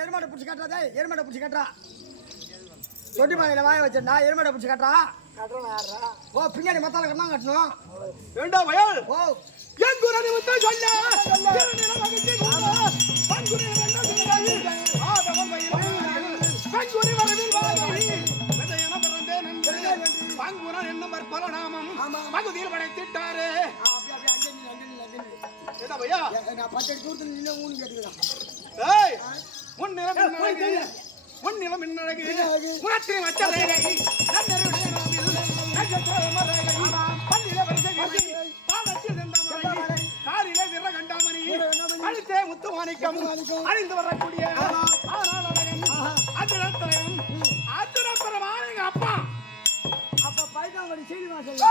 எருமாட்டை பிடிச்சி கட்டுறா எருமாட்டை பிடிச்சி கட்டுறா தொட்டி பானையில வாய வச்சிருந்தா எருமாட்டை பிடிச்சி கட்டுறா ஓ பின்னாடி மத்தால கட்டணும் கட்டணும் வேண்டா வயல் ஓ என் குரல் வந்து சொல்ல பகுதியில் படைத்திட்டாரு நான் 10 அடி தூரத்தில் நின்று ஊனி கேட்டுக்கிறேன் முன்னிலம் மின்னழகு முகத்தில் வச்ச ரேகை காரிலே விர கண்டாமணி அழித்தே முத்து மாணிக்கம் அழிந்து வரக்கூடிய அத்துரப்பரமான எங்க அப்பா அப்ப பைக்காமடி சீனிவாசன்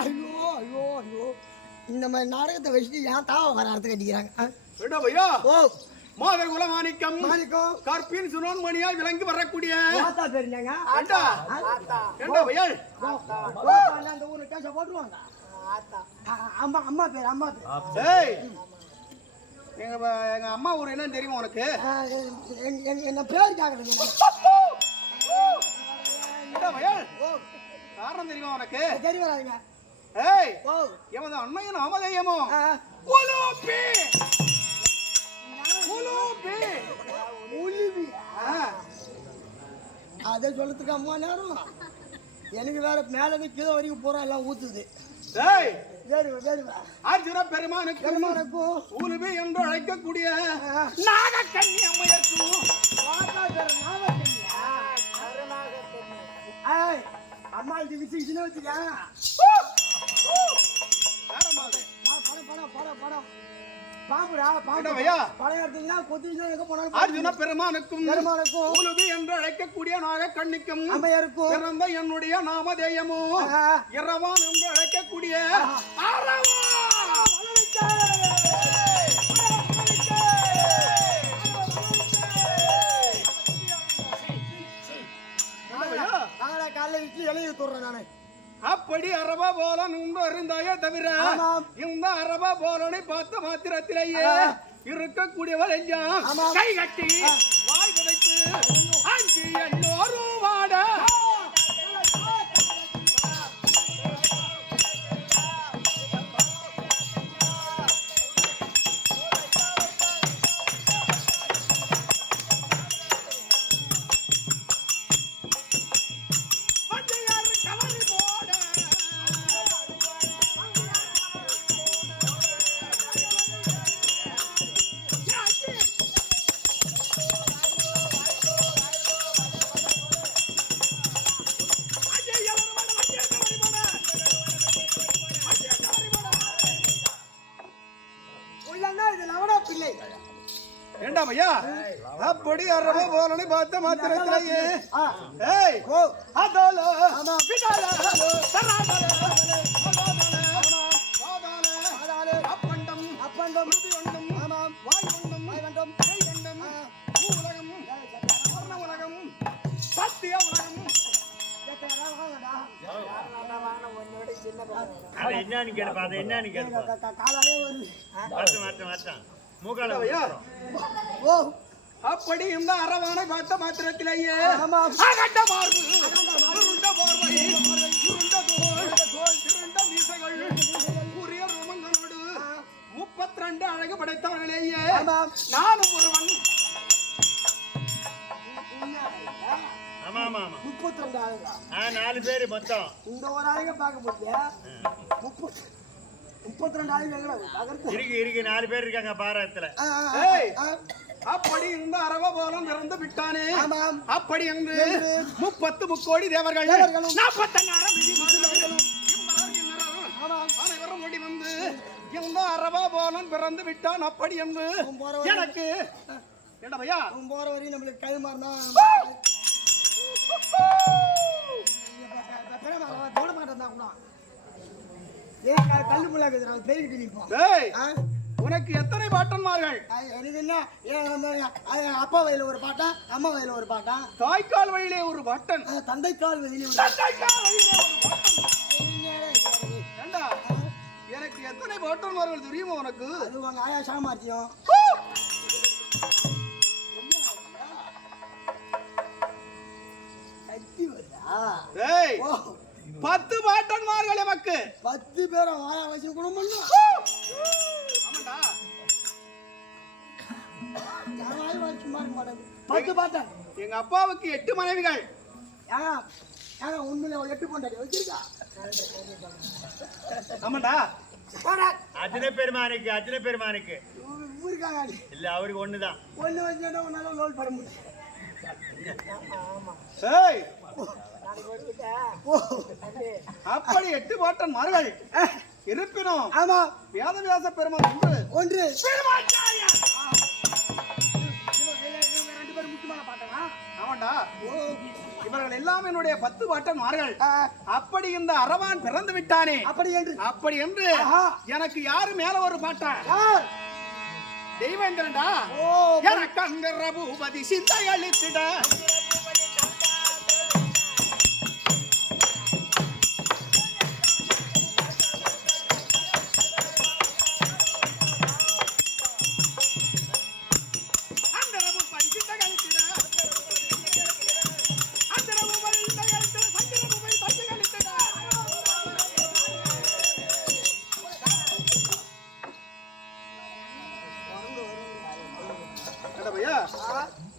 ஐயோ ஐயோ ஐயோ இந்த மாதிரி நாடகத்தை வச்சுட்டு ஏன் தாவ வர அர்த்தம் கட்டிக்கிறாங்க ஓ மாதர் குல மாணிக்கம் கற்பின் சுனோன்மணியா விளங்கி வரக்கூடிய தெரிஞ்சாங்க அந்த ஊர்ல பேச போட்டுருவாங்க அம்மா அம்மா பேர் அம்மா பேர் எங்க அம்மா ஊர் என்னன்னு தெரியுமா உனக்கு என்ன பேர் கேக்குறீங்க காரணம் தெரியுமா உனக்கு தெரியாதுங்க ஏய் எமது அண்மையின் அமதயமோ உலுபி உலுபி உலுபி அதை சொல்றதுக்கு அம்மா நேரம் எனக்கு வேற மேல இருந்து கீழே வரைக்கும் பூரா எல்லாம் ஊத்துது ஏய் அர்ஜுன பெருமானுக்கும் உலுபி என்று அழைக்கக்கூடிய நாகக்கன்னி அம்மையர்க்கும் அம்மா இது விசிச்சுன்னு வச்சுக்க அர்ஜுன பெருமானுக்கும் உலுபி என்று அழைக்கக்கூடிய நாகக்கண்ணிக்கும் அம்மையருக்கும் பிறந்த என்னுடைய நாமதேயமோ இரவான் என்று அழைக்கக்கூடிய காலைல வச்சு எழுதி தூர்றேன் நானு அப்படி அரபா போலன் உண்டு அறிந்தாயே தவிர இந்த அரபா போலனை பார்த்த மாத்திரத்திலேயே இருக்கக்கூடியவர் எல்லாம் கை கட்டி வாய் புதைத்து அஞ்சு எல்லோரும் வாட அப்படி அரப போலனை பார்த்த மாத்திரத்திலேயே அப்பண்டம் அப்பண்டம் வாய்வண்டம் உலகம் உலகம் சத்திய உலகம் என்னன்னு கேட்பா அதை என்னன்னு கேட்பா அப்படி இந்த அரவானை பார்த்த மாத்திரத்திலேயே உரிய ரோமங்களோடு 32 அழகு படைத்தவர்களேயே நானும் ஒருவன். 32 ஆளுங்க 4 பேரு மொத்தம். இந்த ஒரு ஆளுங்க பார்க்க முடியல 32 ஆளுங்க இருக்கு 4 பேர் இருக்காங்க பாரதத்துல. அப்படி இந்த அரவ போலம் இறந்து விட்டானே அப்படி என்று 30 முக்கோடி தேவர்கள் 40 அனைவரும் ஓடி வந்து இந்த அரவ போலம் பிறந்து விட்டான் அப்படி என்று எனக்கு என்ன பையா போற வரையும் நம்மளுக்கு கை மாறினா போட மாட்டேன் கூட ஏன் கல்லு முள்ளா இருக்குது அது பெருகிட்டு நிற்போம் டேய் உனக்கு எத்தனை பாட்டன்மார்கள் எனக்கு என்ன அப்பா வயல ஒரு பாட்டா அம்மா வயல ஒரு பாட்டா தாய்க்கால் வழியிலே ஒரு பாட்டன் தந்தைக்கால் வயலில் ஒரு தந்தைக்கால் வழியிலே ஒரு பாட்டன் ஏண்டா எனக்கு எத்தனை பாட்டன்மார்கள் தெரியுமா உனக்கு அது உங்க ஆயா சாமர்த்தியம் கத்தி வருதா டேய் 10 பாட்டன்மார்கள் எமக்கு 10 பேரும் ஆயா வச்சு குடும்பம் ஆமாடா யாராவது வச்சு மாற மாட்டாங்க 10 பாட்டன் எங்க அப்பாவுக்கு 8 மனைவிகள் ஏங்க ஏங்க உண்மையில 8 பொண்டாட்டி வச்சிருக்கா ஆமாடா அர்ஜுன பெருமானுக்கு ஊருக்காங்க இல்ல அவருக்கு ஒண்ணுதான் ஒண்ணு வச்சுட்டா உன்னால லோல் பண்ண முடியும் டேய் அப்படி 8 பாட்டன்மார்கள் இருப்பினும் ஆமா வேதவியாச பெருமான் ஒன்று பெருமாச்சாரியார் ரெண்டு பேரும் முக்கியமான பாட்டனா ஆமாண்டா இவர்கள் எல்லாம் என்னுடைய 10 பாட்டன்மார்கள் அப்படி இந்த அரவான் பிறந்து விட்டானே அப்படி என்று எனக்கு யாரு மேல ஒரு பாட்டன் தெய்வேந்திரன்டா எனக்கு அங்கர பூபதி சிந்தை அளித்திட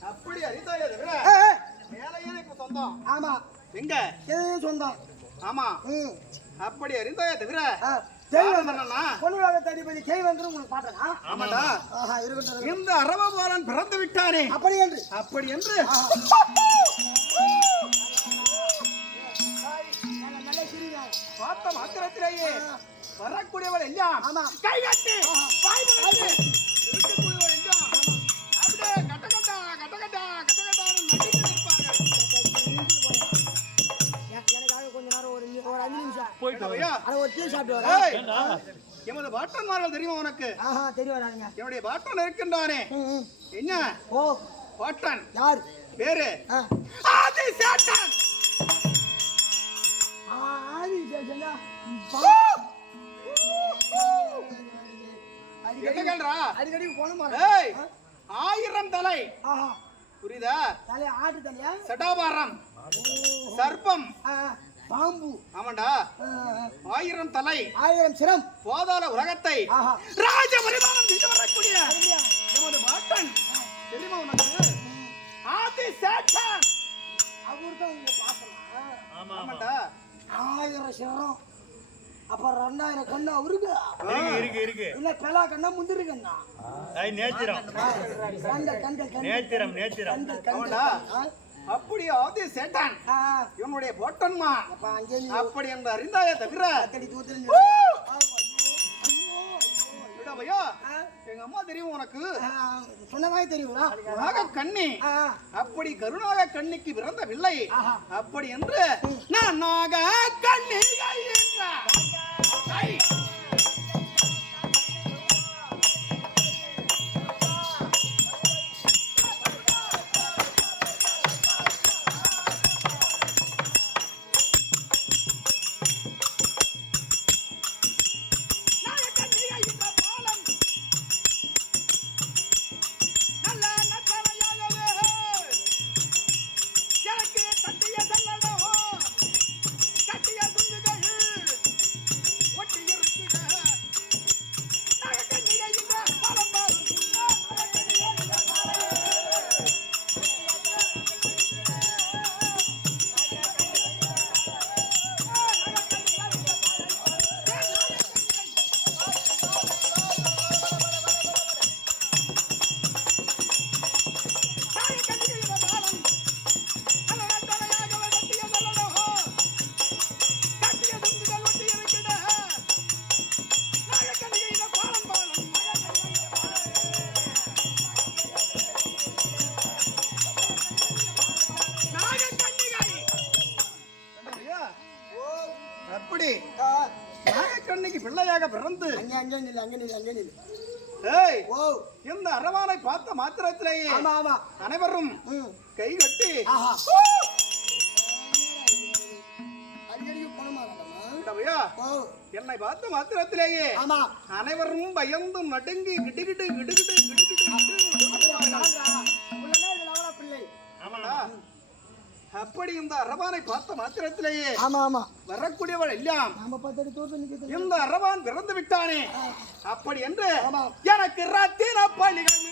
அப்படி அறிந்தாயே தவிர மேலையே எனக்கு சொந்தம் ஆமா எங்க சொந்தம் ஆமா அப்படி அறிந்தாயே தவிர பொண்ணுவாக தடிப்பதி கை வந்து உங்களுக்கு பாட்டனா ஆமாடா இந்த அரவபாலன் பிறந்து விட்டானே அப்படி என்று பார்த்த மாத்திரத்திலேயே வரக்கூடியவள் எல்லாம் கை கட்டி இருக்கக்கூடியவள் எல்லாம் அப்படியே கட்ட எனக்காக கொஞ்ச நேரம் ஒரு 5 நிமிஷம் போயிட்டு ஒரு டீ சாப்பிட்டு எமது பாட்டன்மார்கள் தெரியுமா உனக்கு தெரிய வராங்க என்னுடைய பாட்டன் இருக்கின்றானே என்ன பாட்டன் யார் பேரு ஆதிசேஷன் அடிக்கடி போன 1000 தலை புரியுதா தலை ஆட்டு தலையா சடாபாரம் சர்ப்பம் பாம்பு ஆமாண்டா 1000 தலை 1000 சிரம் போதால உலகத்தை ராஜ பரிமாணம் செய்து வரக்கூடிய நமது பாட்டன் தெரியுமா உனக்கு ஆதிசேஷன் அவர்தான் உங்க பாக்கலாம் ஆமாண்டா 1000 சிரம் அப்ப 2000 கண்ணு அவருக்கு இருக்கு இல்ல பெலா கண்ணா முந்திரி கண்ணா நேத்திரம் ஆமாண்டா அப்படி ஆதிசேஷன் இவனுடைய போட்டன்மா அப்படி என்று அறிந்தாயே தவிர எங்க அம்மா தெரியும் உனக்கு சொன்னதாக தெரியுங்களா நாக கண்ணி அப்படி கருணாக கண்ணிக்கு பிறந்தவில்லை அப்படி என்று நான் நாக கண்ணி எனக்கு தட்டிய செல்லடோ தட்டிய துண்டுகள் இருந்து அங்கே நில்லு. ஏய் ஓ இந்த அரவானை பார்த்த மாத்திரத்திலேயே ஆமா ஆமா அனைவரும் கை கட்டி ஆஹா அடிக்கடிக்கு பணமா ஐயா, ஓ என்னை பார்த்த மாத்திரத்திலேயே ஆமா அனைவரும் பயந்து நடுங்கி கிடுகிடு பிள்ளை ஆமாடா. அப்படி இந்த அரவானை பார்த்த மாத்திரத்திலேயே ஆமா ஆமா வரக்கூடியவள் எல்லாம் நாம பத்தடி தூரத்துல நிக்குது. இந்த அரவான் பிறந்து விட்டானே அப்படி என்று ஆமா. எனக்கு ரத்தின பணிகள்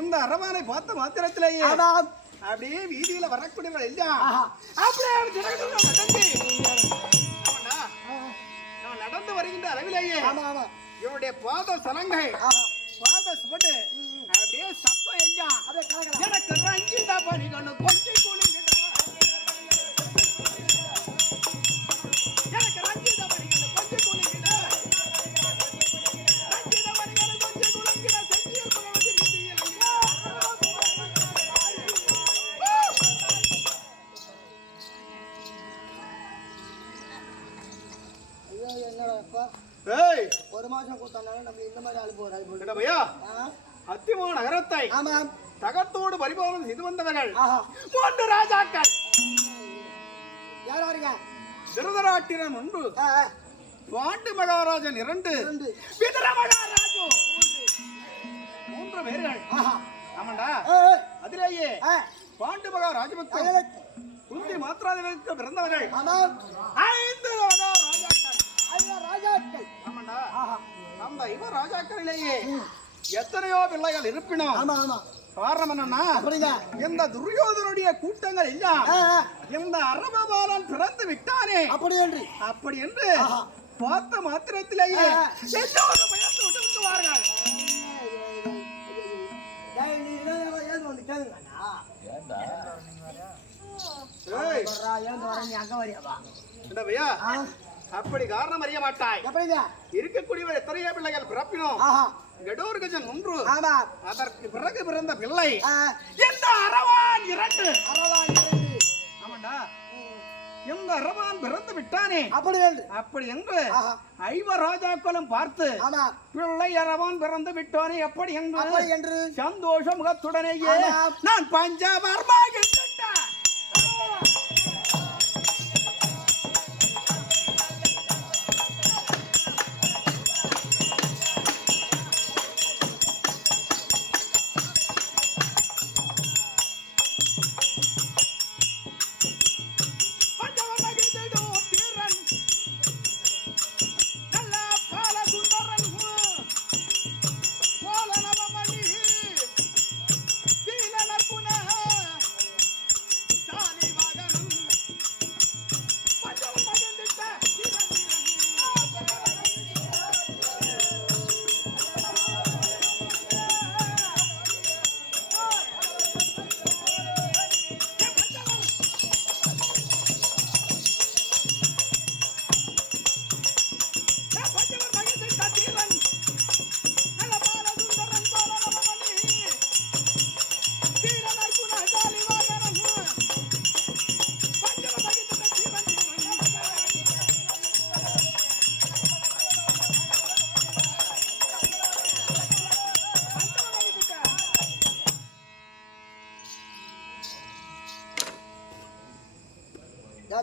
இந்த அரவானை பார்த்த மாத்திரத்திலேயே ஆமா அப்படியே வீதியில வரக்கூடியவள் எல்லாம் ஆஹா. அப்படியே நடந்து ஆமாண்டா, நான் நடந்து வருகின்ற அளவிலேயே ஆமா ஆமா இவனுடைய பாத சலங்கை ஆஹா பாத சுவடு அப்படியே சத்தம் எல்லாம் அப்படியே கலக்கலாம். எனக்கு ரஞ்சிதா பணி கண்ணு கொஞ்சம் கூலிங்கிட்டா எனக்கு ரஞ்சிதா பணி கண்ணு கொஞ்சம் கூலிங்கிட்டா ரஞ்சிதா பணி கண்ணு கொஞ்சம் கூலிங்கிட்டா செஞ்சியல் புகழ்ச்சி ஐயோ என்னடா அப்பா ஏய் ஒரு மாசம் கொடுத்தாலும் நம்ம இந்த மாதிரி ஆளு போறாரு என்ன பையா அத்திமா நகரத்தை ஆமா தகத்தோடு பரிபாலனம் செய்து வந்தவர்கள் ஆஹா 3 ராஜாக்கள் யார் யாருங்க திருதராட்டிரன் 1 பாண்டு மகாராஜன் 2 விதுர மகாராஜு 3 பேர்கள் ஆஹா ஆமாண்டா அதிலேயே பாண்டு மகாராஜபக்தன் குந்தி மாத்ராதேவிக்கு பிறந்தவர்கள் ஆமா 5 மகாராஜாக்கள் ஐயா ராஜாக்கள் ஆமாண்டா ஆஹா அந்த இவ ராஜாக்களிலேயே எத்தனையோ பிள்ளைகள் இருப்பினும் ஆமா ஆமா காரணம் என்னன்னா அப்படிங்க இந்த துரியோதனுடைய கூட்டங்கள் எல்லாம் இந்த அரபபாலன் பிறந்து விட்டானே அப்படி என்று பார்த்த மாத்திரத்திலேயே எல்லோரும் பயந்து விட்டு விடுவார்கள். என்ன பையா அப்படி காரணம் அறிய மாட்டாய். இருக்கக்கூடியவர் எத்தனையோ பிள்ளைகள் பிறப்பினோம் கடோர்கஜன் 1 அதற்கு பிறகு பிறந்த பிள்ளை இந்த அரவான் 2 ஆமாண்டா இந்த அரவான் பிறந்து விட்டானே அப்படி என்று ஐவ ராஜாக்களும் பார்த்து பிள்ளை அரவான் பிறந்து விட்டானே அப்படி என்று சந்தோஷ முகத்துடனேயே நான் பஞ்சவர்மா என்றான்.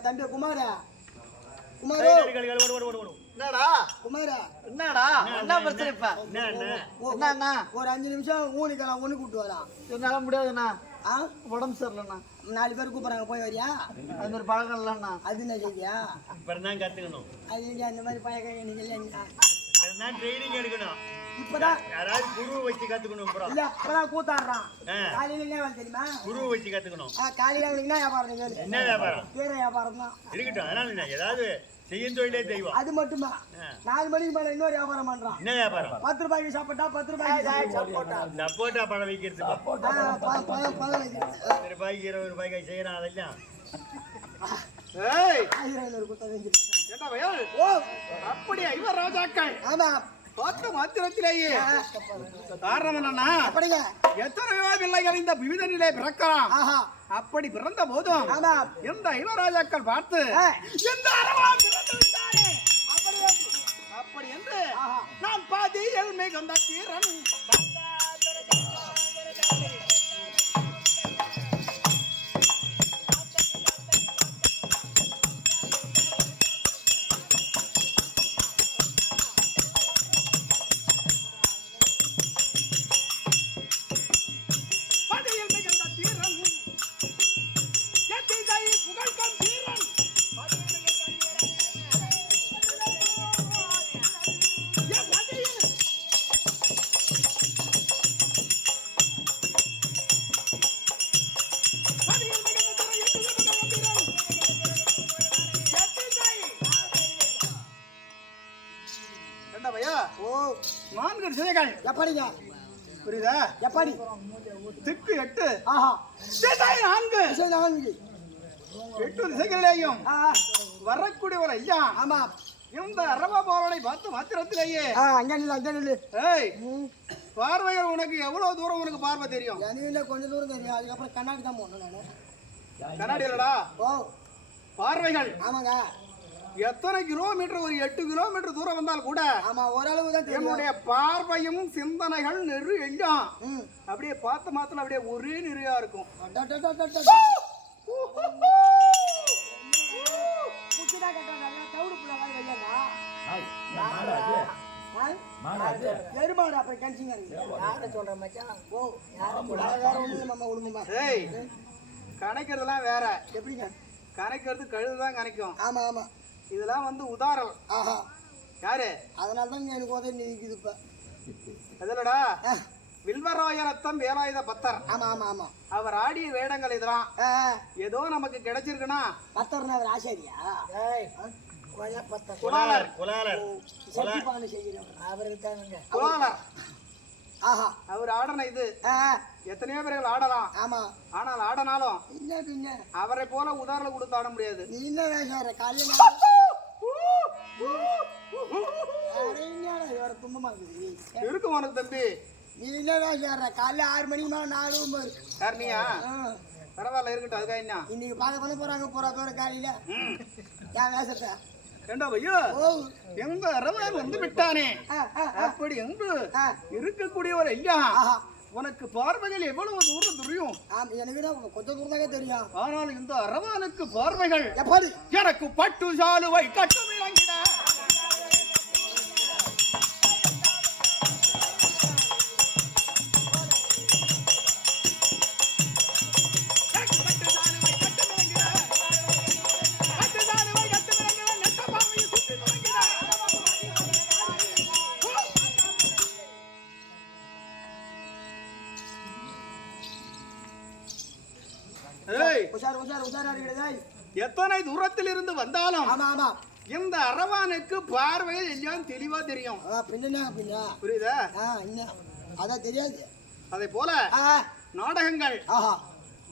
தம்பி குமாரா என்னடா குமாரா என்னடா என்ன பிரச்சனை இப்ப என்ன ஒரு 5 நிமிஷம் ஊனிக்கலாம் ஒண்ணு கூப்பிட்டு வரா என்னால முடியாதுண்ணா உடம்பு சரியில்லைண்ணா 4 பேர் கூப்பிடுறாங்க போய் வரியா அது மாதிரி பழக்கம் இல்லைண்ணா அது என்ன செய்தியா கத்துக்கணும் அது அந்த மாதிரி பழக்கம் நீங்க இல்லைங்க நான் ட்ரைனிங் எடுக்கணும். இப்பதான் யாராவது குருவை வச்சு கத்துக்கணும் bro. இல்ல அப்பதான் கூத்தாடுறான். ஆ. காலையில என்ன வேலை தெரியுமா? குருவை வச்சு கத்துக்கணும். காலையில அவனுக்கு என்ன வியாபாரம் தெரியாது? என்ன வியாபாரம்? கீரை வியாபாரம் தான். இருக்கட்டும். அதனால என்ன ஏதாவது செய்யும் தொழிலே தெய்வம். அது மட்டுமா 4 மணிக்கு மேல இன்னொரு வியாபாரம் பண்றான். என்ன வியாபாரம்? 10 ரூபாய்க்கு சாப்பிட்டா 10 ரூபாய்க்கு சாப்பிட்டா சப்போட்டா பழம் வைக்கிறது. பழம் வைக்கிறது. 10 ரூபாய்க்கு 20 ரூபாய்க்கு செய்யறான் அதெல்லாம். ஏய் 1000 கொடுத்தா வைக்கிறது. ஏண்டா பையா ஓ அப்படியே இவ ராஜாக்கள் ஆமா பார்த்த மாத்திரத்திலேயே காரணம் என்னன்னா அப்படிங்க. எத்தனையோ பிள்ளைகள் இந்த விவித நிலை பிறக்கலாம். ஆஹா அப்படி பிறந்த போதும் ஆமா இந்த இளராஜாக்கள் பார்த்து இந்த அரவா பிறந்து விட்டாரே அப்படி என்று நான் பாதி எல்மை கந்த தீரன் ஓ 4 திசைகள் எப்படிங்க? புரியுதா? எப்படி? திக்கு 8 ஆஹா திசை 4 சரி நான்கு 8 திசைகளிலேயும் ஆஹா வரக்கூடிய ஒரு ஐயா ஆமா இந்த அரவா போரனை பார்த்து மாத்திரத்திலேயே அங்க நில்லு ஏய் பார்வைகள் உனக்கு எவ்வளவு தூரம் உனக்கு பார்வை தெரியும்? எனக்கு கொஞ்சம் தூரம் தெரியும். அதுக்கப்புறம் கண்ணாடி தான் போடணும் நானு. கண்ணாடி இல்லடா ஓ பார்வைகள் ஆமாங்க. எத்தனை கிலோமீட்டர் ஒரு 8 கிலோமீட்டர் தூரம் வந்தால் கூட ஆமா ஓரளவு தான் தெரியும். என்னுடைய பார்வையும் சிந்தனைகள் நெரு எல்லாம் ம் அப்படியே பார்த்த மாத்திரம் அப்படியே ஒரே நிறையா இருக்கும். புடிச்சதா கட்டாங்க தவுடு புள்ள வாய் வையங்க. எருமாடு அப்புறம் கன்சிங்க யார சொல்ற மச்சான்? ஓ யார சொல்ற? வேற ஒண்ணு மாமா உடுமா. ஏய் கணக்கிறதுலாம் வேற. எப்படிங்க? கணக்கிறது கழுதுதான் கணக்கும். ஆமா ஆமா இதெல்லாம் வந்து உதாரணம். ஆஹா யாரு? அதனால தான் எனக்கு உதவி நிக்குது இப்ப. அதல்லடா வில்வராய ரத்தம் வேலாயுத பத்தர். ஆமா ஆமா ஆமா அவர் ஆடிய வேடங்கள் இதெல்லாம் ஏதோ நமக்கு கிடைச்சிருக்குன்னா பத்தர்னா அவர் ஆசாரியா? ஏய் கொஞ்சம் பத்தர் குலாலர் குலாலர் சட்டி பானை செய்யறவர் அவருக்கு தானுங்க. குலாலர் ஆஹா அவர் ஆடன இது எத்தனையோ பேர்கள் ஆடலாம். ஆமா ஆனால் ஆடனாலும் என்ன பின்ன அவரை போல உதாரணம் கொடுத்து ஆட முடியாது. நீ என்ன வேஷார காலையில இவர துன்பமா இருக்குது. இருக்கும் உனக்கு தம்பி. நீ என்ன வேஷார காலையில 6 மணிக்கு மேல 4 மணி யாருனியா பரவாயில்ல இருக்கட்டும். அதுக்காக என்ன இன்னைக்கு பார்க்க பண்ண போறாங்க போற காலையில என் வேஷத்தை ஏண்டா பையா எங்க அரவன் வந்து விட்டானே அப்படி என்று இருக்கக்கூடிய ஒரு ஐயா உனக்கு பார்வைகள் எவ்வளவு தூரம் தெரியும்? எனக்கு கொஞ்சம் தூரம் தாங்க தெரியும். ஆனால் இந்த அரவானுக்கு பார்வைகள் எப்படி? எனக்கு பட்டு சாலுவை கட்டு விளங்கிட எத்தனை தூரத்தில் இருந்து வந்தாலும் இந்த அரவானுக்கு பார்வையில் எல்லாம் தெளிவா தெரியும். புரியுதா? அதான் தெரியாது. அதே போல நாடகங்கள்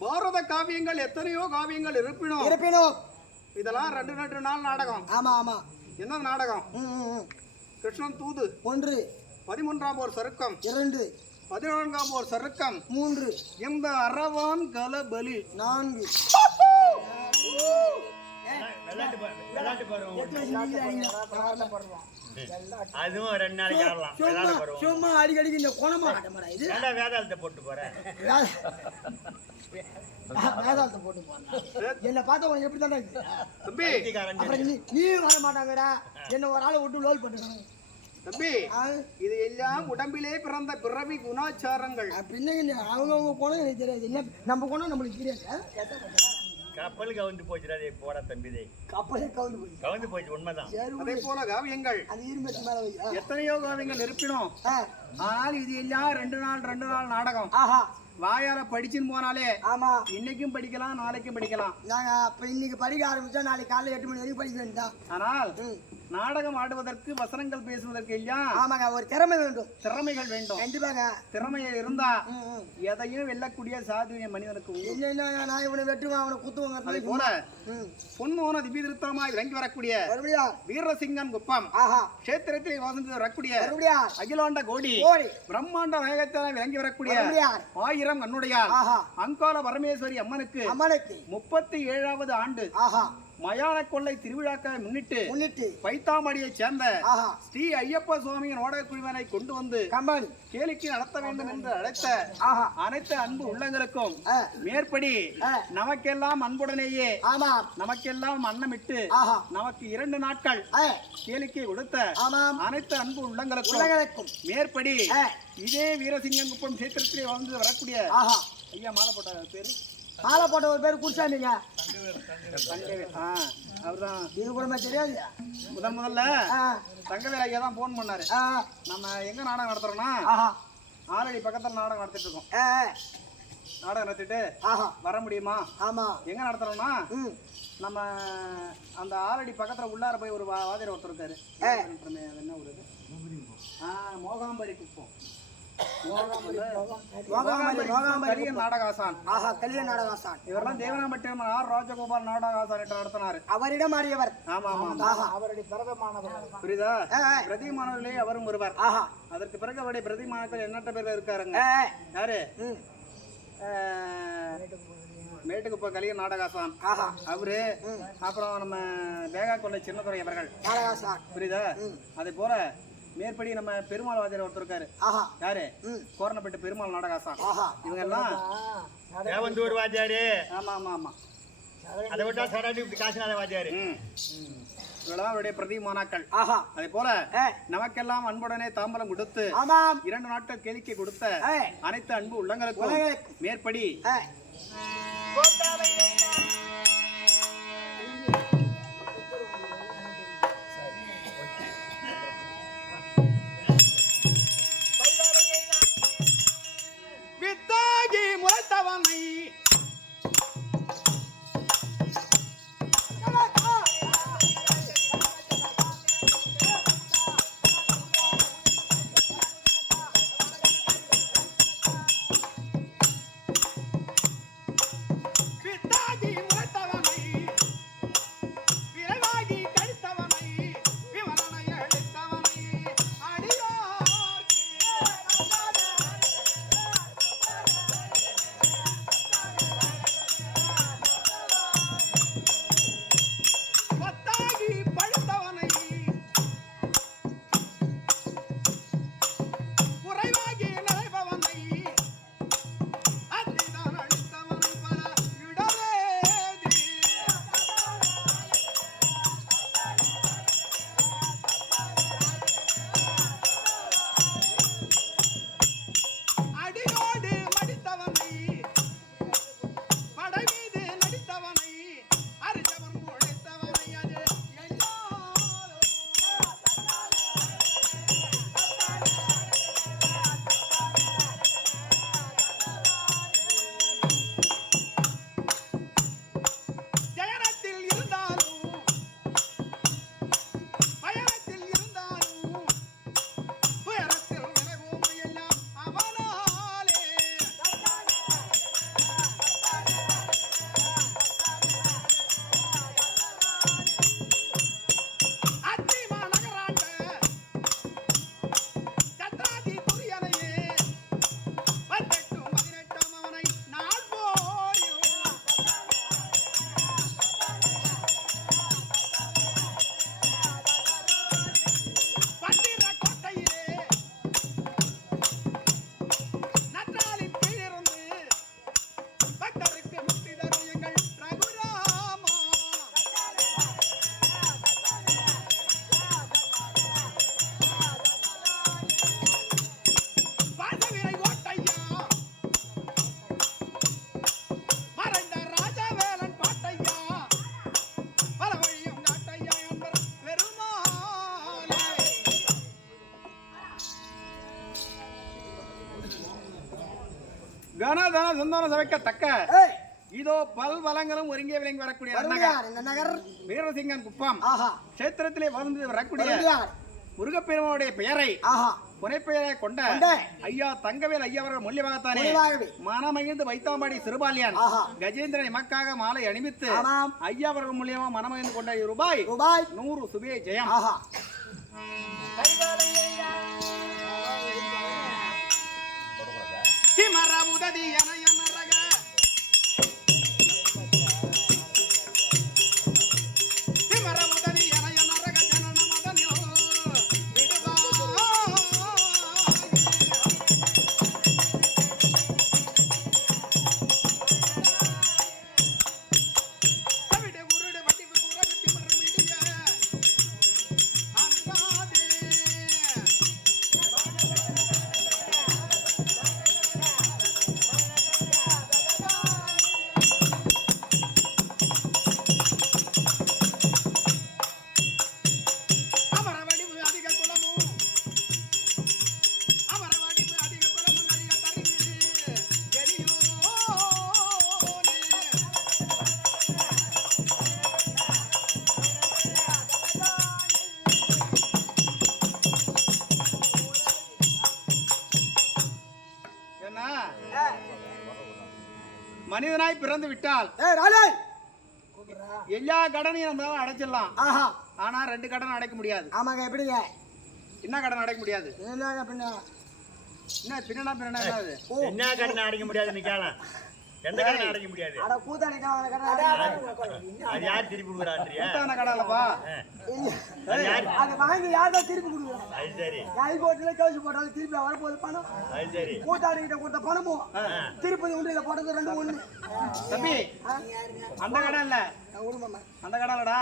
பாரத காவியங்கள் எத்தனையோ காவியங்கள் இருப்பினும் இதெல்லாம் 2 நாள் நாடகம். ஆமா ஆமா என்ன நாடகம்? கிருஷ்ணன் தூது 1, 13ஆம் ஒரு சருக்கம் 2, 14ஆம் ஒரு சருக்கம் 3, இந்த அரவான் கலபலி 4. அதுவும் 2 நாளைக்கு ஆடலாம். சும்மா அடிக்கடிக்கு இந்த குணமா வேதாளத்தை போட்டு போறேன். வேதாளத்தை போட்டு போறேன். என்ன பார்த்தா உனக்கு எப்படி தானே தம்பி? நீ வர மாட்டாங்கடா. என்ன ஒரு ஆளை விட்டு லோல் பண்ணுறாங்க தம்பி. இது எல்லாம் உடம்பிலே பிறந்த பிறவி குணாச்சாரங்கள். பின்ன அவங்க குணம் எனக்கு தெரியாது. என்ன நம்ம குணம் நம்மளுக்கு தெரியாது. கப்பல் கவுந்து போச்சுடா டேய், போடா தம்பிதே. கப்பலே கவுந்து போய் கவுந்து போச்சு உண்மைதான். சரி அதே விடு. போல காவியங்கள் அது இருமத்தி மேல வை. எத்தனையோ காவியங்கள் இருப்பினும் ஆனால் இது எல்லாம் 2 நாள் நாடகம். ஆஹா வாயால படிச்சுன்னு போனாலே ஆமா இன்னைக்கும் படிக்கலாம், நாளைக்கும் படிக்கலாம். நாங்க அப்ப இன்னைக்கு படிக்க ஆரம்பிச்சா நாளைக்கு காலைல 8 மணி வரைக்கும் படிக்க வேண்டியதான். ஆனால் நாடகம் ஆடுவதற்கு, வசனங்கள் பேசுவதற்கு எல்லாம் ஆமாங்க ஒரு திறமை வேண்டும். திறமைகள் வேண்டும். கண்டிப்பாங்க. திறமைகள் இருந்தா எதையும் வெல்லக்கூடிய சாதுரிய மனிதனுக்கு உண்டு. என்ன நான் இவனை வெட்டுவான் அவனை அதே குத்துவாங்க போல பொன்மோன திவ்ய திருத்தமாய் விளங்கி வரக்கூடிய மறுபடியா வீரசிங்கன் குப்பம் ஆஹா கஷேத்திரத்தில் வசந்து வரக்கூடிய மறுபடியா அகிலாண்ட கோடி ஓடி பிரம்மாண்ட நாயகத்தால் விளங்கி வரக்கூடிய மறுபடியா 1000 கண்ணுடையார் ஆஹா அங்காள பரமேஸ்வரி அம்மனுக்கு அம்மனுக்கு 37வது ஆண்டு ஆஹா மயான கொள்ளை திருவிழாக்களை முன்னிட்டு முன்னிட்டு பைத்தாமடியை சேர்ந்த ஆஹா ஸ்ரீ ஐயப்ப சுவாமியின் நாடக குழுவினரை கொண்டு வந்து கம்பானி கேளிக்கை நடத்த வேண்டும் என்று அழைத்த ஆஹா அனைத்து அன்பு உள்ளங்களுக்கும் ஆ, மேற்படி ஆ. நமக்கெல்லாம் அன்புடனேயே ஆமாம் நமக்கெல்லாம் அன்னமிட்டு ஆஹா நமக்கு 2 நாட்கள் ஆ, கேளிக்கை கொடுத்த ஆமாம் அனைத்து அன்பு உள்ளங்களுக்கும் உள்ளங்களுக்கும் மேற்படி ஆ, இதே வீரசிங்கங்குப்பம் சேத்திரத்திலே வந்து வரக்கூடிய ஆஹா ஐயா மாலை போட்ட பேரு மாலை போட்ட ஒரு பேர் குடிச்சாண்டிங்க தங்கவேல். அவர்தான் இது கூட தெரியாது. முதல்ல ஆ, தங்கவேல் ஐயா தான் போன் பண்ணாரு. ஆ, நம்ம எங்க நாடகம் நடத்துறோம்னா ஆஹா ஆலடி பக்கத்துல நாடகம் நடத்திட்டு இருக்கோம். ஆ, நாடகம் நடத்திட்டு ஆஹா வர முடியுமா? ஆமா எங்க நடத்துறோம்னா ம் நம்ம அந்த ஆலடி பக்கத்துல உள்ளார போய் ஒரு வாதியர் ஒருத்தர் இருக்காரு. அது என்ன ஊரு அது? மோகாம்பரி குப்பம். கலியன் நாடகாசான். ஆஹா கல்யாண நாடகாசான் இவரெல்லாம் தேவனாம்பட்டினம் ஆர் ராஜகோபால் நாடகாசான் என்று நடத்தினாரு. அவரிடம் ஆடியவர். ஆமா ஆமா ஆஹா அவருடைய பிரதமானவர். புரியுதா? பிரதிமானவர்களே அவரும் ஒருவர். ஆஹா அதற்கு பிறகு அவருடைய பிரதிமானங்கள் எண்ணற்ற பேர் இருக்காருங்க. யாரு? மேட்டுக்குப்ப கலியன் நாடகாசான் ஆஹா அவரு. அப்புறம் நம்ம வேகா கொள்ளை சின்னதுரை அவர்கள் நாடகாசான். புரியுதா? அதே போல மேற்படி நம்ம பெருமாள் வாத்தியார் ஒருத்தர் இருக்காரு. ஆஹா யாரு? கோரணப்பட்டு பெருமாள் நாடகாசான். ஆஹா இவங்க எல்லாம் தேவந்தூர் வாத்தியாரு. ஆமா ஆமா ஆமா அதை விட்டா சடாட்டி இப்படி காசிநாத வாத்தியாரு. இவெல்லாம் அவருடைய பிரதிமானாக்கள். ஆஹா அதே போல நமக்கெல்லாம் அன்புடனே தாம்பலம் கொடுத்து ஆமாம் 2 நாட்கள் கேளிக்கை கொடுத்த அனைத்து அன்பு உள்ளங்களுக்கும் உள்ளங்களுக்கும் மேற்படி வித்தாகி முளைத்தவனை வித்தாகி தன தன சந்தான சமைக்கத்தக்க ஏய் இதோ பல் வளங்களும் ஒருங்கே விளங்கி வரக்கூடிய வருகிறார் இந்த நகர் வீரசிங்கன் குப்பம் ஆஹா கஷேத்திரத்திலே வந்து வரக்கூடிய வருகிறார் முருகப்பெருமானுடைய பெயரை ஆஹா புனைப்பெயரை கொண்ட ஐயா தங்கவேல் ஐயா அவர்கள் மூலியமாகத்தானே மூலியமாகவே மனமகிழ்ந்து வைத்தாம்பாடி சிறுபாலியான் ஆஹா கஜேந்திரன் எமக்காக மாலை அணிவித்து ஆமாம் ஐயா அவர்கள் மூலியமா மனமகிழ்ந்து கொண்ட ரூபாய் ரூபாய் 100 சுபே ஜெயம் ஆஹா சிமரமுததி யனயனரக சிமரமுததி யனயனரக ஜனனமதனியோ விடுவா கவிடு உருடு வடிவு புறகத்தி மறுமிடிய அனுராதே அமரவடிவு அதிக குலமும் அமரவடிவு அதிக குலமும் அதிக தரிவு எலியோனே என்ன மனிதனாய் பிறந்து விட்டால் ஏய் ராலே எல்லா கடனையும் நம்மளால அடைச்சிடலாம் ஆஹா ஆனா 2 கடன் அடைக்க முடியாது ஆமாங்க எப்படிங்க என்ன கடன் அடைக்க முடியாது என்னங்க பின்ன என்ன பின்னா என்னது என்ன கடனை அடைக்க முடியாது நிக்கலாம் எந்த கடனை அடைக்க முடியாது அட கூத்தாடிட்டா அவன கடை அது யார் திருப்பி கொடுக்குறான்றியா கூட்டான கடலப்பா அது யார் அத வாங்கி யாரோ திருப்பி கொடுக்குறாங்க அது சரி ஹைகோர்ட்ல கேஸ் போட்டாலும் திருப்பி வரப்போகுது பணம் அது சரி கூத்தாடி கிட்ட கொடுத்த பணமும் திருப்பதி உண்டியில போட்டது 2 1 தம்பி அந்த கடன் இல்ல உடுமாமா அந்த கடன் இல்லடா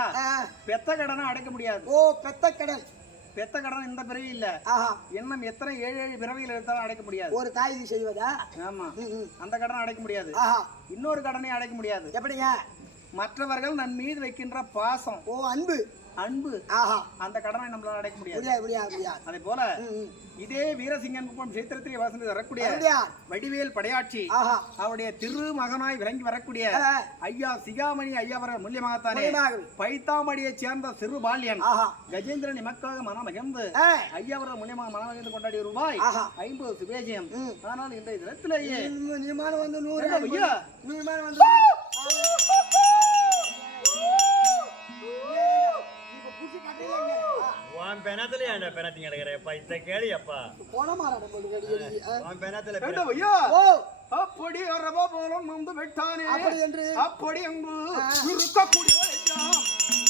பெத்த கடனை அடைக்க முடியாது ஓ பெத்த கடன் பெத்த கடன் இந்த பிறவி இல்ல ஆஹா இன்னும் எத்தனை 7 பிறவிகள் எடுத்தாலும் அடைக்க முடியாது ஒரு தாய்க்கு செய்வதா ஆமா அந்த கடனை அடைக்க முடியாது ஆஹா இன்னொரு கடனையும் அடைக்க முடியாது எப்படிங்க மற்றவர்கள் நன் மீது வைக்கின்ற பாசம் ஓ அன்பு அன்பு ஆஹா அந்த கடனை நம்மளால அடைக்க முடியாது முடியாது முடியாது முடியாது அதே போல இதே வீரசிங்கன் குப்பம் கஷேத்திரத்திலே வசந்தி வரக்கூடிய அப்படியா? வடிவேல் படையாட்சி ஆஹா அவருடைய திருமகனாய் விளங்கி வரக்கூடிய ஐயா சிகாமணி ஐயா அவர்கள் மூலியமாகத்தானே மூலியமாகவே. பைத்தாமடியை சேர்ந்த சிறு பால்யன் ஆஹா கஜேந்திரன் எமக்காக மனமகிழ்ந்து ஏய், ஐயா அவர்கள் மூலியமாக மனமகிழ்ந்து கொண்டாடிய ரூபாய் ஆஹா 50 சுபேஜியம் ஆனால் இன்றைய தினத்திலேயே நீ மானம் வந்து 100 என்ன ஐயா? 100 மானம் வந்து இப்ப புடிச்சு கட்டலைங்க உன் பெணத்துல ஏன்டா பெணத்திங்க கிடக்குறப்பா இத்த கேளு அப்பா போன மாறாட போட்டு கடி உன் பெணத்துல என்ன ஐயா? ஓ அப்படி அரபா போலும் நொந்து விட்டானே அப்படி என்று அப்படி அங்கு இருக்கக்கூடிய எல்லாம்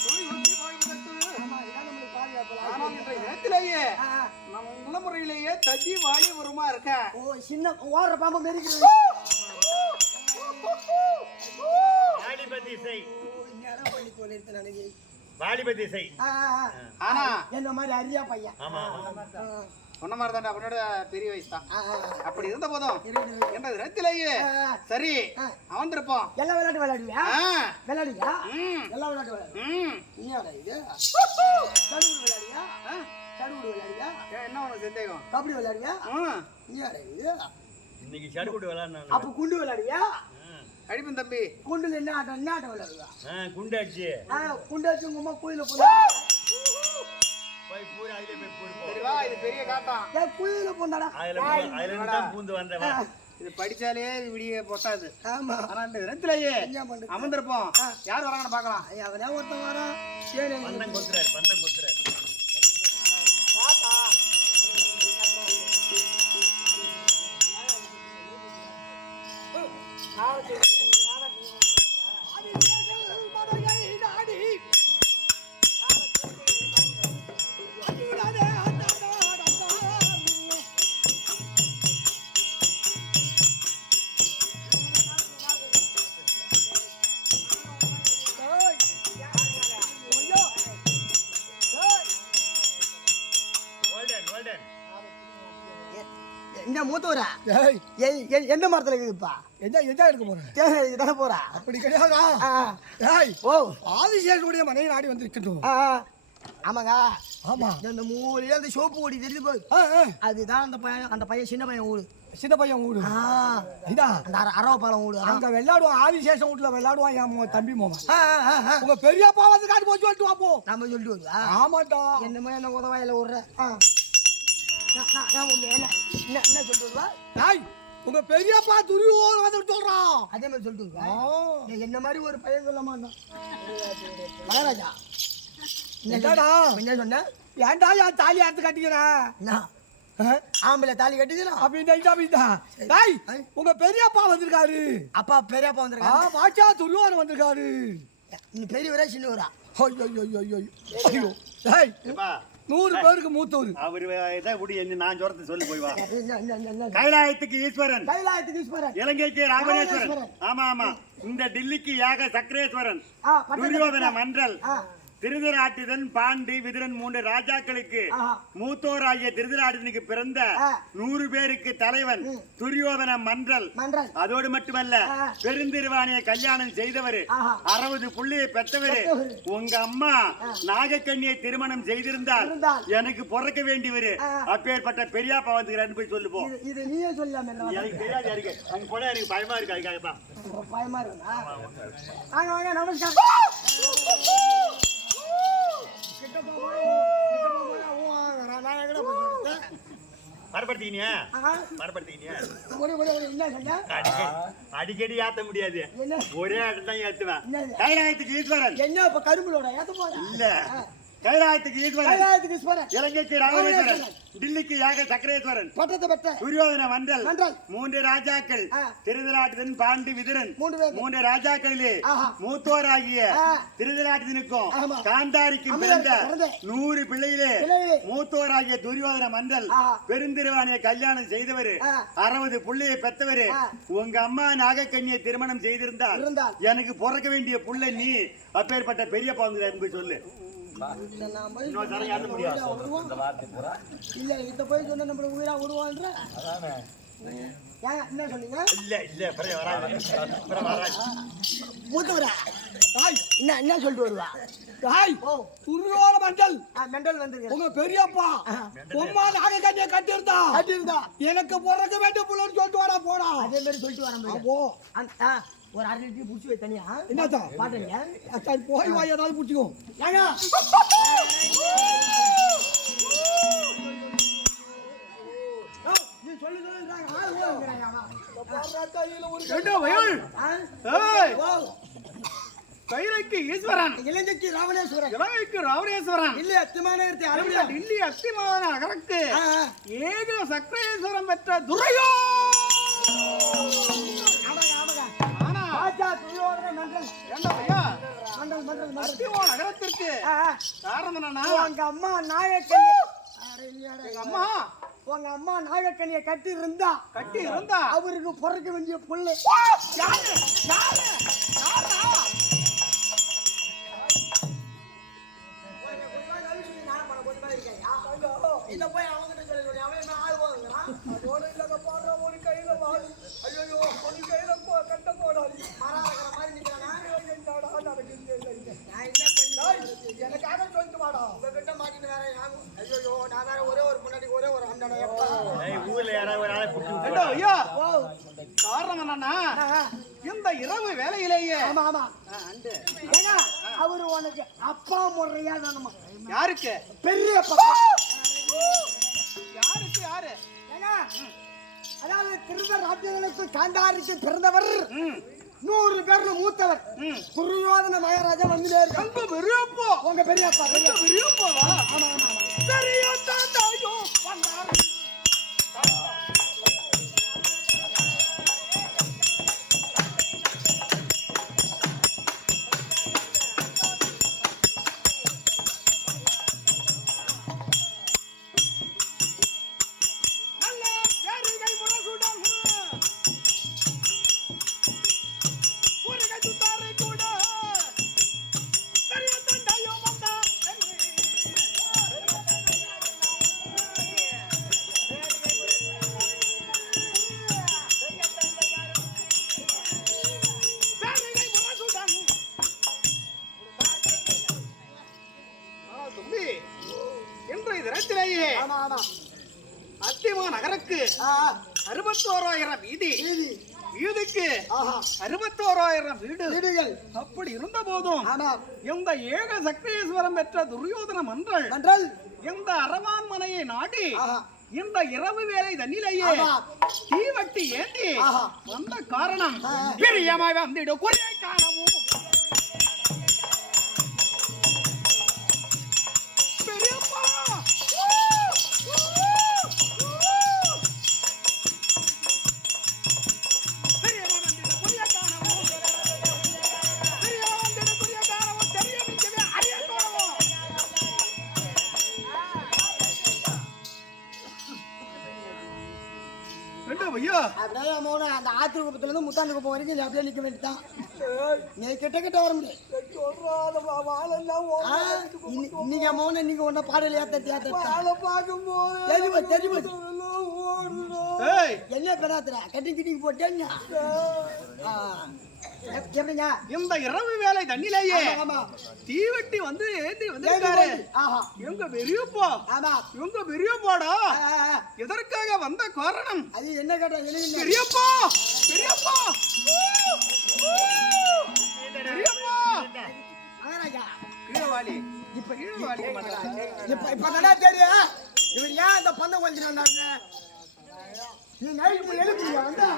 தொழில்நுட்ப வாழ்வதற்கு. ஆமா இதான் நம்மளுக்கு பாதுகாப்பு ஆனால் இன்றைய தினத்திலேயே நம்ம நல்ல முறையிலேயே தஜி வாழி வருமா இருக்க ஓ சின்ன ஓடுற பாம்பு மெரிக்கிறது வாலிபதி செய் நேரம் பண்ணி சொல்லிருக்கேன் நினைக்கிறேன் வாலிபதி செய் ஆனா என்ன மாதிரி அரியா பையன் ஆமா சொன்ன மாதிரி தான் அவனோட பெரிய வயசு தான் அப்படி இருந்த போதும் இருக்கு. என்ற தினத்திலேயே சரி அவந்திருப்போம் எல்லாம் விளையாட்டு விளையாடுவியா விளையாடுவியா ம் எல்லாம் விளையாட்டு விளையாடு ம் நீ இது சடுகுடு விளையாடுவியா சடுகுடு விளையாடுவியா என்ன உனக்கு சந்தேகம் கபடி விளையாடுவியா ம் நீ இது இன்னைக்கு சடுகுடு விளையாடணும் அப்ப குண்டு விளையாடுவியா அடிப்பன் தம்பி குண்டுல என்ன ஆட்டம் விளையாடுவா குண்டு அடிச்சு குண்டு வச்சு உங்க அம்மா கோயில போனா போய் பூரா அதிலே போய் பூரு போ சரி வா இது பெரிய காட்டம் கோயில போனாடா அதுல தான் பூந்து வந்தவா இது படிச்சாலே விடிய பொத்தாது ஆமா ஆனா இந்த தினத்திலேயே என்ன பண்றது அமர்ந்திருப்போம் யார் வராங்கன்னு பார்க்கலாம் அவனே ஒருத்தன் வரான் சரி பந்தம் கொத்துறாரு பாப்பா இந்த மூத்தூரா எந்த மரத்துல இருக்குதுப்பா எதா எடுக்க போறேன் தேவை தானே போறா அப்படி கிடையாதா ஏய் ஓ ஆதிசேஷனுடைய மனைவி நாடி வந்து இருக்கட்டும் ஆமாங்க ஆமா இந்த மூலையில அந்த சோப்பு ஓடி தெரியுது போய் அதுதான் அந்த பையன் சின்ன பையன் ஊரு சின்ன பையன் வீடு ஆ, இதான் அந்த அரவ பாலம் வீடு. அங்க விளையாடுவான் ஆதிசேஷன் வீட்டுல விளையாடுவான் என் தம்பி மாமா ஆ, ஆ, ஆ. உங்க பெரியப்பா வந்து காட்டு போய் சொல்லிட்டு வா போ நம்ம சொல்லிட்டு வருவா ஆமாட்டா என்னமோ என்ன உதவாயில விடுற. என்ன சொல்லிட்டு வருவா? டேய் உங்க பெரியப்பா துரியோதனன் வந்து சொல்றான் அதே மாதிரி சொல்லிட்டு வருவா. ஆ. நீ என்ன மாதிரி ஒரு பையன் சொல்ல மாட்டான் மகாராஜா. என்னடா என்ன சொன்ன? ஏன்டா என் தாலி அறுத்து கட்டிக்கிறேன் என்ன? ஆம்பளை தாலி கட்டிக்கலாம். அப்படின்னா டேய் உங்க பெரியப்பா வந்திருக்காரு அப்பா பெரியப்பா வந்திருக்கா? பாச்சா துரியோதனன் வந்திருக்காரு நீ பெரியவரா சின்னவரா? ஐயோ டேய் ஏப்பா, 100 பேருக்கு மூத்தவர் அவரு இதை விடு, நான் சொல்றது சொல்லி போய் வா. என்ன? கைலாயத்துக்கு ஈஸ்வரன், கைலாயத்துக்கு ஈஸ்வரன். இலங்கைக்கு ராமேஸ்வரன். ராமேஸ்வரன். ஆமா ஆமா. இந்த டில்லிக்கு யாக சக்கரேஸ்வரன், ஆ, பட்டத்து துரியோதன மன்றல், ஆ. திருதராட்டிதன், பாண்டி, விதுரன் 3 ராஜாக்களுக்கு ஆஹா. மூத்தோராகிய திருதராட்டிதனுக்கு பிறந்த ஆ. 100 பேருக்கு தலைவன் துரியோதன மன்றல். மன்றல். அதோடு மட்டுமல்ல, ஆ. பெருந்திருவாணிய கல்யாணம் செய்தவரு, ஆஹா. 60 புள்ளியை பெற்றவரு. பெத்தவரு. உங்க அம்மா நாகக்கண்ணியை திருமணம் செய்திருந்தால் இருந்தால். எனக்கு பிறக்க வேண்டியவரு. ஆ. அப்பேற்பட்ட பெரியாப்பா வந்துக்கிறான்னு போய் சொல்லு போ. இது நீயே சொல்லாம என்ன? எனக்கு தெரியாது, எனக்கு அங்க போனா எனக்கு பயமா இருக்கு. அதுக்காக தான். பயமா இருக்குதா? வாங்க வாங்க, நமஸ்காரம். கிட்ட போய் ஊ வாங்குறான். நான் எங்கடா போய் சொல்றது? மறுபடுத்திக்கினியா? ஆஹா. மறுபடுத்திக்கினியா? ஓடி ஓடி ஓடி, என்ன சொன்ன? அடிக்கடி ஏத்த முடியாது, என்ன? ஒரே இடம் தான் ஏத்துவேன். என்னது? கைலாயத்துக்கு ஈஸ்வரன் என்ன இப்ப கரும்புலோட ஏத்த போற? இல்ல, கைலாயத்துக்கு ஈஸ்வரன், கைலாயத்துக்கு ஈஸ்வரன். இலங்கைக்கு ராமேஸ்வரன், டில்லிக்கு யாக சக்கரேஸ்வரன், பட்டத்தை பெற்ற துரியோதன மண்டல், மண்டல். 3 ராஜாக்கள், ஆ. திருதராட்டிதன், பாண்டி, விதுரன், 3 பேர். 3 ராஜாக்களிலே ஆஹா. மூத்தோராகிய ஆ. திருதராட்டிதனுக்கும் ஆமா. காந்தாரிக்கும் அமிர்தம் பிறந்த பிறந்த 100 பிள்ளையிலே பிள்ளையிலே மூத்தோராகிய துரியோதன மண்டல், ஆஹா. பெருந்திருவாணிய கல்யாணம் செய்தவரு, ஆ. 60 புள்ளையை பெற்றவரு. ஆ. உங்க அம்மா நாகக்கண்ணியை திருமணம் செய்திருந்தால் இருந்தால். எனக்கு பிறக்க வேண்டிய புள்ள நீ. அப்பேற்பட்ட பெரியப்பா வந்து என்பது சொல்லு. நான் போய் இன்னொரு தரம் ஏத்த முடியாது. இல்ல இத போய் சொன்ன நம்மள உயிரா விடுவான்ற. ஏன் என்ன சொன்னீங்க? இல்ல இல்ல, பிறகு வராது, பிறகு வராது. மூத்தவரா? டேய் என்ன சொல்லிட்டு வருவா? டேய் ஓ, துரியோதன மண்டல் மெண்டல் வந்திருக்கு. உங்க பெரியப்பா உம்மா நாக கட்டிய கட்டியிருந்தா கட்டியிருந்தா எனக்கு பிறக்க வேண்டிய புள்ளன்னு சொல்லிட்டு வாடா போடா அதே மாதிரி சொல்லிட்டு வரேன். அப்போ ஒரு 1/2 லிட்டர் புடிச்சு வை தனியா. என்னத்தா பாட்டுங்க. சரி போய் வா ஏதாவது பிடிச்சிக்கோ ஏங்க நீ சொல்லி சொல்லுறாங்க. ஆள் ஓடுறாங்க அவன். என்ன வயல்? ஏய், கைலைக்கு ஈஸ்வரன், இலங்கைக்கு ராவணேஸ்வரன். இலங்கைக்கு ராவணேஸ்வரன், இல்ல அத்திமானகரத்தை இந்த அருமையா. டில்லி அத்திமான நகருக்கு ஆ, ஆ. ஏக சக்கரேஸ்வரம் பெற்ற துரையோ. ஆமாங்க ஆமாங்க. ஆனா ராஜா துரியோதன மண்டல் என்ன ஐயா, மண்டல் மண்டல் மண்டல். அத்திமா நகரத்திற்கு ஆ, ஆ. காரணம் என்னன்னா, உங்க அம்மா நாயக்கனி. எங்க அம்மா உங்க அம்மா நாயக்கனியை கட்டி இருந்தா கட்டி இருந்தா அவருக்கு பிறக்க வேண்டிய புள்ள. யாரு யாரு யாரா? இத போய் அவங்கிட்ட சொல்லி அவன் என்ன ஆள் போகுங்கிறான். அதோட இல்லங்க பாடுற ஒரு கையில வாழி ஐயோ ஒரு கையில கட்ட கோடாலி மராகிற மாதிரி நிக்கிறானா? என்னடா நடக்குது நான் என்ன பண்ணி எனக்காக சொல்லிட்டு வாடா உங்ககிட்ட மாட்டிட்டு வேற ஐயோ நான் வேற ஒரே ஒரு முன்னாடி ஒரே ஒரு அண்டனை எப்பா. ஏய், ஊர்ல யாராவது ஒரு ஆளை புடிச்சு என்ன ஐயா, ஓ, காரணம் என்னன்னா, ஆ, இந்த இரவு வேலையிலேயே ஆமா ஆமா. ஏங்க அவரு உனக்கு அப்பா முறையா தானமா? யாருக்கு பெரிய அப்பா. யாருக்கு யாரு? ஏங்க அதாவது திருந்த ராஜ்யங்களுக்கு காந்தாருக்கு பிறந்தவர் ம் 100 பேர்ல மூத்தவர் ம் துரியோதன மகாராஜா வந்துட்டே இருக்காங்க. அங்க பெரியப்போ, உங்க பெரியப்பா பெரிய பெரியப்போவா? ஆமா ஆமா ஆமா. பெரிய தாத்தாயோ வந்தார். நல்ல பேரிகை முரசுடன் ஊருகை சுத்தாரை கூட பெரிய தண்டையோ வந்தார். பேரிகை முரசுடன். தம்பி, இன்றைய தினத்திலேயே ஆமா ஆமா. அத்திமா நகருக்கு ஆ, 61,000 வீதி, வீதி. வீதிக்கு ஆஹா. 61,000 வீடு. வீடுகள். அப்படி இருந்த போதும் ஆமாம். இந்த ஏக சக்தீஸ்வரம் பெற்ற துரியோதன மன்றல் மன்றல். இந்த அரவான்மனையை நாடி ஆஹா. இந்த இரவு வேலை தண்ணிலேயே ஆமாம். தீவட்டி ஏந்தி ஆஹா. வந்த காரணம் ஆ. பிரியமாய் வந்திடு குறியை காணவும் பெரியப்பா பெரியமா வந்திடு குறியை காணவும் பெரியமா வந்திடு குறியை காணவும் தெரிய மிக்கவே அறிய காணவும் என்ன ஐயா அப்படியே மோன அந்த ஆத்திர குப்பத்துல இருந்து முத்தாண்டு குப்பம் வரைக்கும் நீ அப்படியே நிக்க வேண்டியதான். நீ கிட்ட கிட்ட வர முடியும். சொல்றாத வாழெல்லாம் இன்னைக்கு மோன நீங்க ஒன்ன பாடல ஏத்த வாழை பார்க்கும்போது தெரியுமா தெரியுமா ஓடுறோம். ஏய் என்ன பெறாத்துற கட்டி கிட்டிக்கு போட்டேங்க. எப்படிங்க? இந்த இரவு வேலை தண்ணிலேயே ஆமா. தீவட்டி வந்து ஏந்தி வந்திருக்காரு. ஆஹா. இவங்க பெரியப்பா ஆமா. இவங்க பெரியப்பாடா ஆ, ஆ. எதற்காக வந்த காரணம் அது என்ன கேட்டா எழுதுங்க. பெரியப்பா பெரியப்பா பெரியப்பா மகாராஜா கீழவாளி இப்ப கீழவாளி இப்ப நல்லா தெரியும் இவர் ஏன் அந்த பந்தம் கொஞ்சம் வந்தாருன்னு. நீ நைட்டு எழுப்பியா வந்தா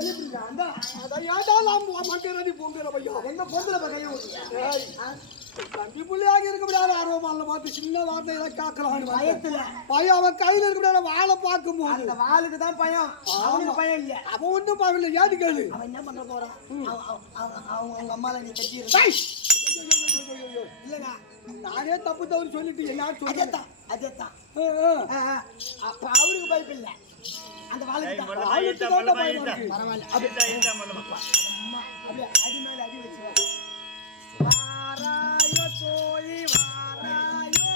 எழுப்பியா வந்தா அதை ஏன்டா நாம் மண்டேறி போங்கிற பையா எங்க பொந்துல கையை ஊத்தியா? தம்பி பிள்ளையாக இருக்க முடியாது ஆர்வமால பார்த்து சின்ன வார்த்தையில காக்கலாம் பயத்துல பையன் அவன் கையில இருக்க முடியாது வாழை பார்க்கும் போது அந்த வாளுக்கு தான் பயம், அவனுக்கு பயம் இல்ல. அவன் ஒன்றும் பாவில்லை ஏன்னு கேளு அவன் என்ன பண்ண போறான்? அவங்க அம்மால நீ கட்டி இல்லங்க. நானே தப்பு தவறு சொல்லிட்டு எல்லாரும் அதேதான் அதேதான். அப்ப அவருக்கு பயப்பு இல்ல, அந்த வாளுக்கு தான். பரவாயில்ல. அப்படியே அடி மேல அடி வச்சு வாராயோ தோழி வாராயோ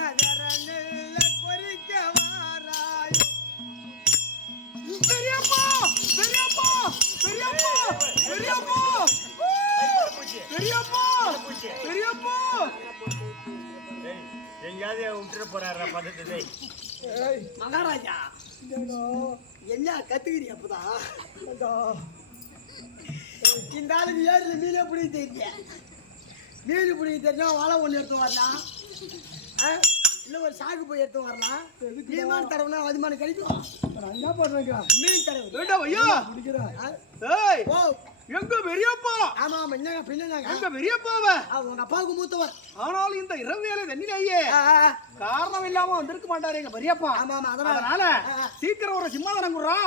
எதரனில்ல குறிக்க வாராயோ. பெரியப்பா பெரியப்பா பெரியப்பா பெரியப்பா பெரியப்பா பெரியப்பா எங்கேயாவது விட்டுற போறாரா பதத்தை? மகாராஜா என்ன கத்துக்கிறீ அப்பதான்? இந்த ஆளுக்கு ஏரியில் மீனே பிடிக்க தெரியல. மீன் பிடிக்க தெரிஞ்சா வலை ஒன்று எடுத்து வரலாம், இல்லை ஒரு சாக்கு போய் எடுத்து வரலாம். மீன் தடவுனா அதுமான கிடைக்கும். என்ன பண்றீங்க மீன் தடவு வேண்டாம் ஐயா பிடிக்கிறேன் ஏய் ஓ எங்க பெரியப்பா ஆமா ஆமா. என்னங்க பின்னாங்க எங்க பெரியப்பாவ உங்க அப்பாவுக்கு மூத்தவர். ஆனால் இந்த இரவு வேலை தண்ணிலேயே காரணம் இல்லாம வந்திருக்க மாட்டாரு எங்க பெரியப்பா. ஆமா ஆமா. அதனால சீக்கிரம் ஒரு சிம்மாதனம் குடுறா.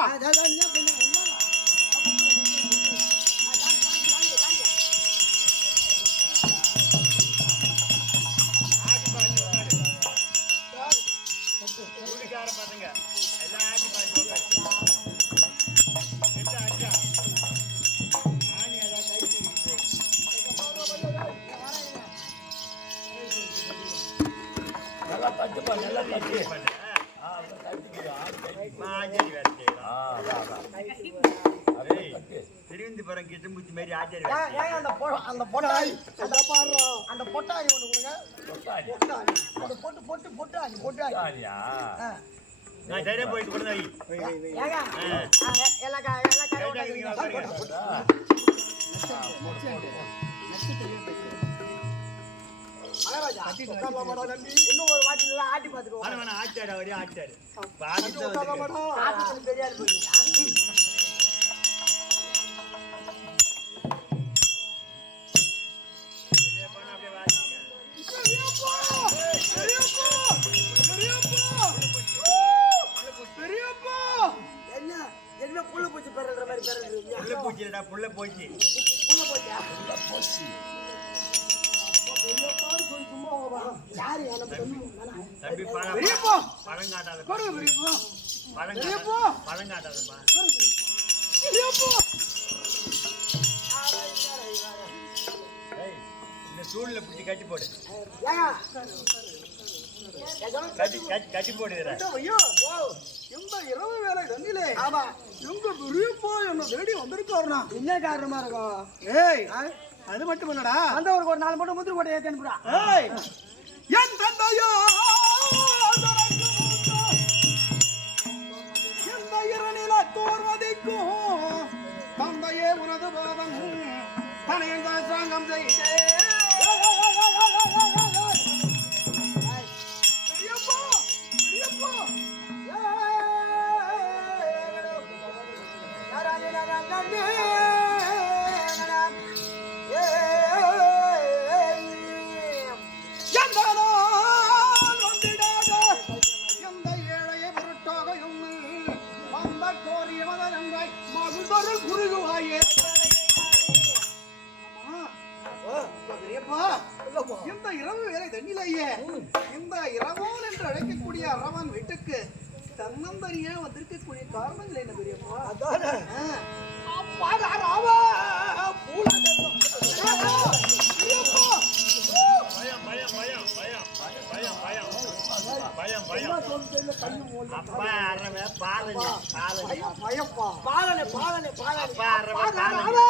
பசங்க எல்லாம் ஆட்டி பாட்டு ஆணி எல்லாம் கைட்டு நல்லா தட்டுப்பா நல்லா தட்டு திருவந்திபுரம் கிட்டம்பூச்சி மாதிரி ஆச்சரிய அந்த பொட்டாய் அந்த பொட்டாரி ஒண்ணு கொடுங்க. அந்த பொட்டு பொட்டு பொட்டாரி பொட்டாரி. நான் சரியா போயிட்டு கொடுங்க. ஏங்க எல்லா இன்னும் ஒரு வாட்டி ஆட்டி பார்த்துக்கோ. ஆச்சாரு அவரே ஆச்சாரு தெரியாது போறீங்க. என்ன புள்ள பூச்சி பெறற மாதிரி பெறறீங்க? புள்ள பூச்சிடா புள்ள பூச்சி புள்ள பூச்சியா? யாரு தம்பி பெரியப்பா பழங்காட்டாத பெரியப்பா பழங்காட்டாதப்பா இந்த சூழ்நிலை பிடிச்சி கட்டி போடு. கட்டி போடுகிற ஐயா இந்த இரவு வேலை தண்ணிலே எங்க பெரியப்பா என்ன தேடி வந்திருக்காருனா என்ன காரணமா இருக்கும்? ஏய் அது மட்டும் இல்லடா அந்த ஒரு 4 மூட்டை முந்திரி கோட்டை ஏத்தி அனுப்புடா. ஏய் என் தந்தையா செய்தே பெரியப்பா பெரியப்பா இந்த இரவு வேலை தண்ணிலேயே இந்த இரவோன் என்று அழைக்கக்கூடிய அரவன் வீட்டுக்கு தன்னந்தனியா வந்திருக்கக்கூடிய காரணங்கள் என்ன பெரியப்பா? அதானே பயம் பயம் அப்பா அறவே பாலனே அப்பா அறவே பாலனே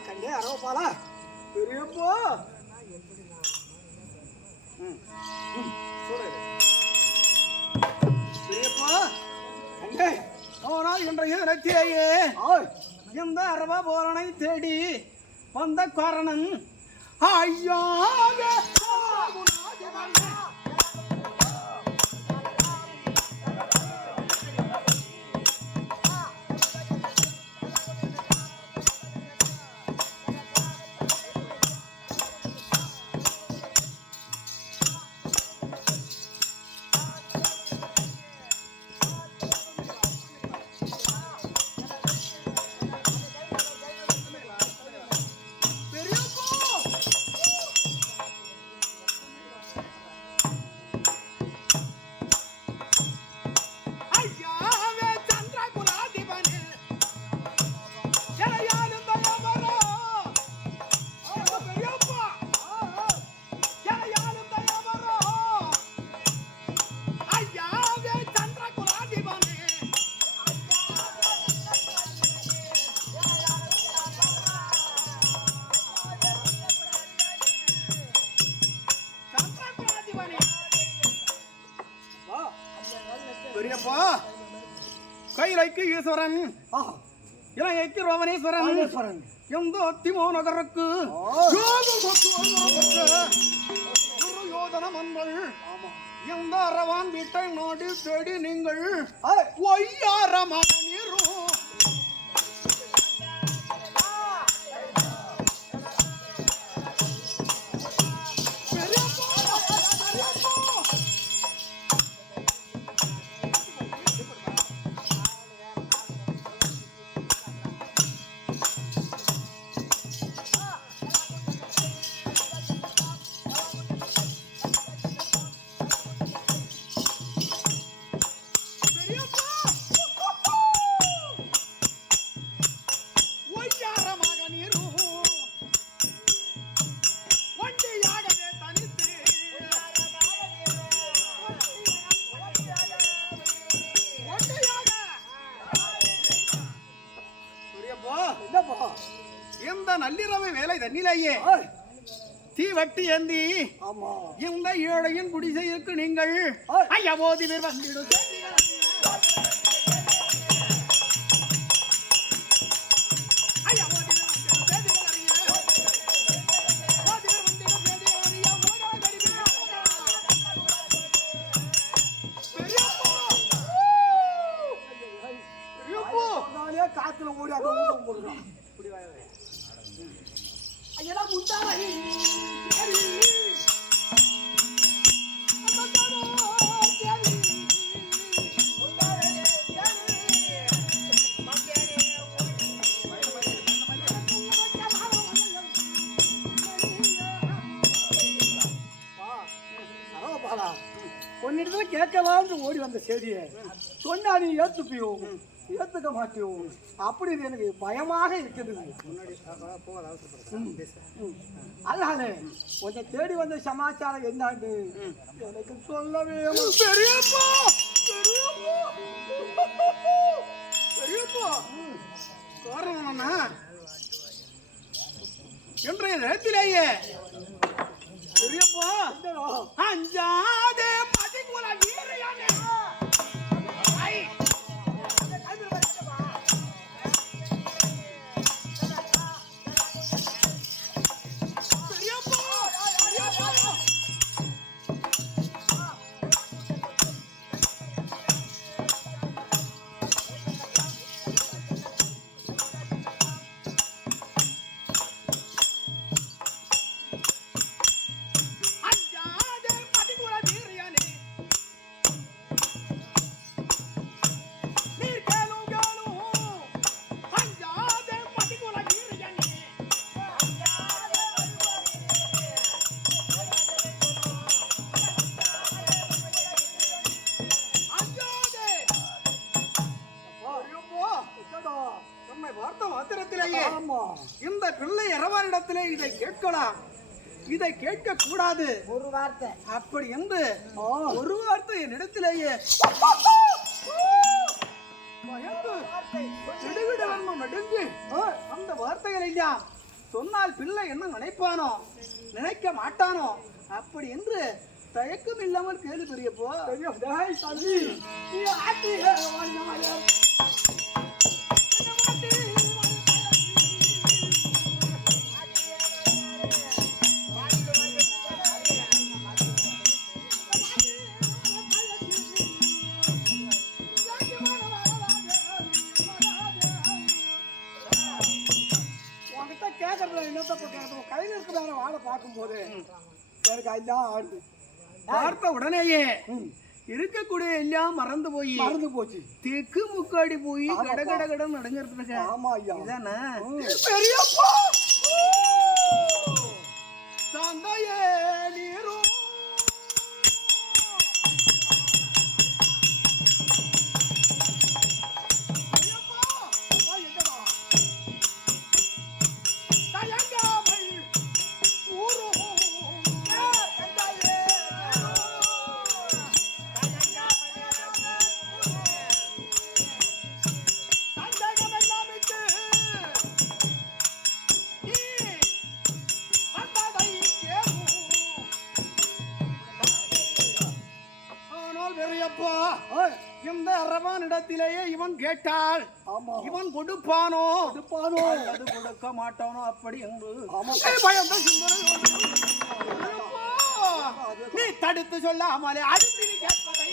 கண்டே அரவப்பாலா பெரியப்பா பெரியப்பா கண்டே ஆனால் இன்றைய தினத்திலேயே இந்த அரவ போலனை தேடி வந்த காரணம் ஐயாவே பெரியப்பா கைலைக்கு ஈஸ்வரன் இலங்கைக்கு ரோவனேஸ்வரன் எந்த அத்திமோ நகருக்கு துரியோதன மன்கள் எந்த அரவான் வீட்டை நாடி தேடி நீங்கள் ஒய்யாரமான நீரும் இந்த நள்ளிரவு வேலை தண்ணிலேயே தீ வட்டி ஏந்தி இந்த ஏழையின் குடிசைக்கு நீங்கள் ஐயவோதி வந்திடும் காத்துல ஓடி அதை ஊதம் போடுறான் ஐயா முந்தாரி கேட்கலான்னு ஓடி வந்த செய்தியை சொன்னா நீ ஏத்துப்பியோ ஏத்துக்க மாட்டியோ அப்படின்னு எனக்கு பயமாக இருக்குது. அதனால உன்னை தேடி வந்த சமாச்சாரம் என்னன்னு எனக்கு சொல்லவே. பெரியப்பா பெரியப்பா காரணம் என்ன? இன்றைய நேரத்திலேயே பெரியப்பா அஞ்சாதே மதிக்குல வீரையானே இந்த பிள்ளை இரவாரிடத்திலே இதை கேட்கலாம், இதை கேட்க கூடாது ஒரு வார்த்தை அப்படி என்று ஒரு வார்த்தை என்னிடத்திலேயே நடுங்கு அந்த வார்த்தைகள் இல்லையா சொன்னால் பிள்ளை என்ன நினைப்பானோ நினைக்க மாட்டானோ அப்படி என்று தயக்கம் இல்லாமல் கேள்வி பெரியப்போ. கையில் இருக்கிற வாழை பார்க்கும் போது எனக்கு அதுதான் ஆடுது. பார்த்த உடனேயே இருக்கக்கூடிய எல்லாம் மறந்து போச்சு. தெக்கு முக்காடி போய் கடகடகடம் நடங்கிறதுக்கு. ஆமா ஐயா இதானே பெரியப்பா தந்தையே நீரும் இந்த அரவானிடத்திலேயே இவன் கேட்டால் இவன் கொடுப்பானோ அது கொடுக்க மாட்டானோ அப்படி என்று பயந்த நீ தடுத்து சொல்லாமலே அடுத்து நீ கேட்பதை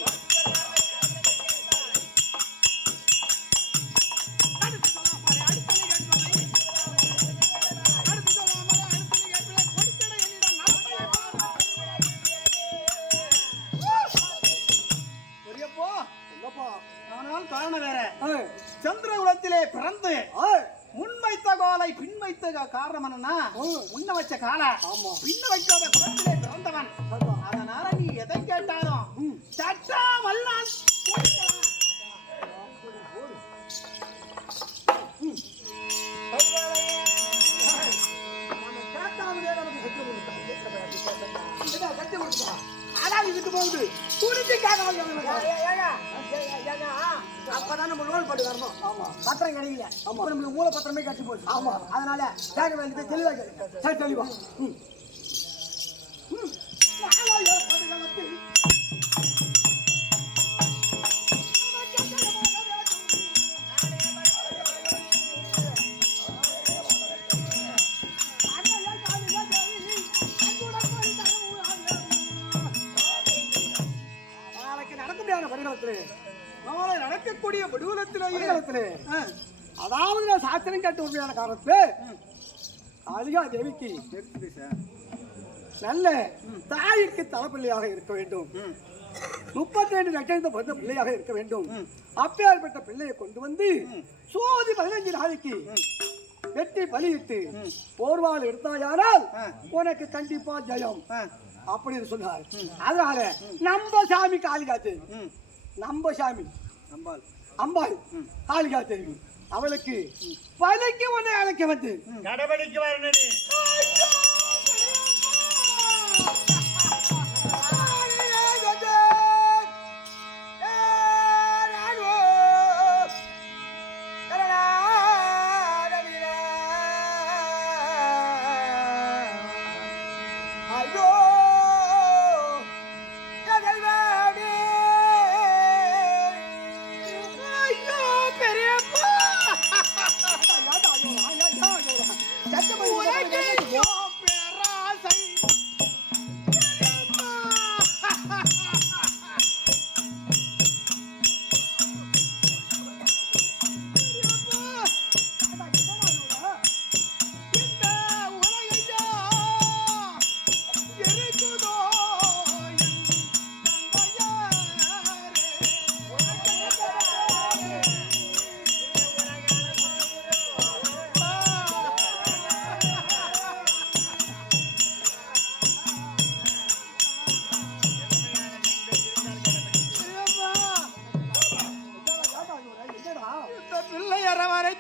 காரணம் வேற. சந்திரகுலத்திலே பிறந்து முன் வைத்த காலை பின் வைத்த காரணம் என்னன்னா முன்ன வச்ச காலை பின்ன வைக்காத குலத்திலே பிறந்தவன். அதனால நீ எதை கேட்டாலும் சட்டாமல் நான் இதுக்கு போகுது அப்பதான் நம்ம லோன் போட்டு வரணும். பத்திரம் கிடைக்கல. நம்மளுக்கு மூல பத்திரமே கட்டி போச்சு. அதனால கேட்க வேண்டியது தெளிவாக தெளிவா நடக்கக்கூடிய வடிவத்திலே அதாவது நான் சாஸ்திரம் கேட்டு உண்மையான காரணத்துல காளிகா தேவிக்கு நல்ல தாய்க்கு தலைப்பிள்ளையாக இருக்க வேண்டும். 32 லட்சம் பிறந்த பிள்ளையாக இருக்க வேண்டும். அப்பேற்பட்ட பிள்ளையை கொண்டு வந்து சோதி 15 நாளைக்கு வெட்டி பலியிட்டு போர்வால் எடுத்தாயானால் உனக்கு கண்டிப்பா ஜெயம் அப்படின்னு சொன்னார். அதனால நம்ம சாமி காளிகாத்து, நம்ம சாமி அம்பாள் காளிகாத்து அவளுக்கு பலிக்கு உன்னை அழைக்க வந்து கடவுளுக்கு வரணும் நீ.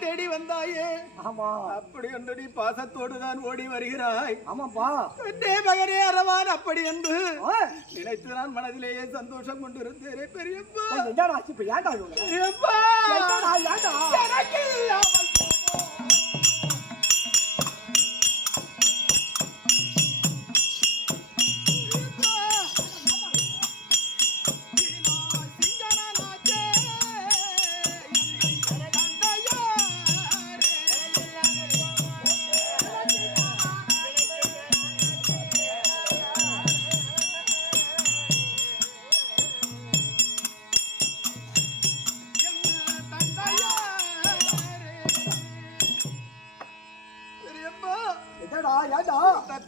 தேடி வந்தாயே. ஆமா, அப்படி என்று நீ பாசத்தோடு தான் ஓடி வருகிறாய். ஆமாப்பா, மகனே அரவான் அப்படி என்று நினைத்து நான் மனதிலேயே சந்தோஷம் கொண்டிருந்தேன். பெரியப்பா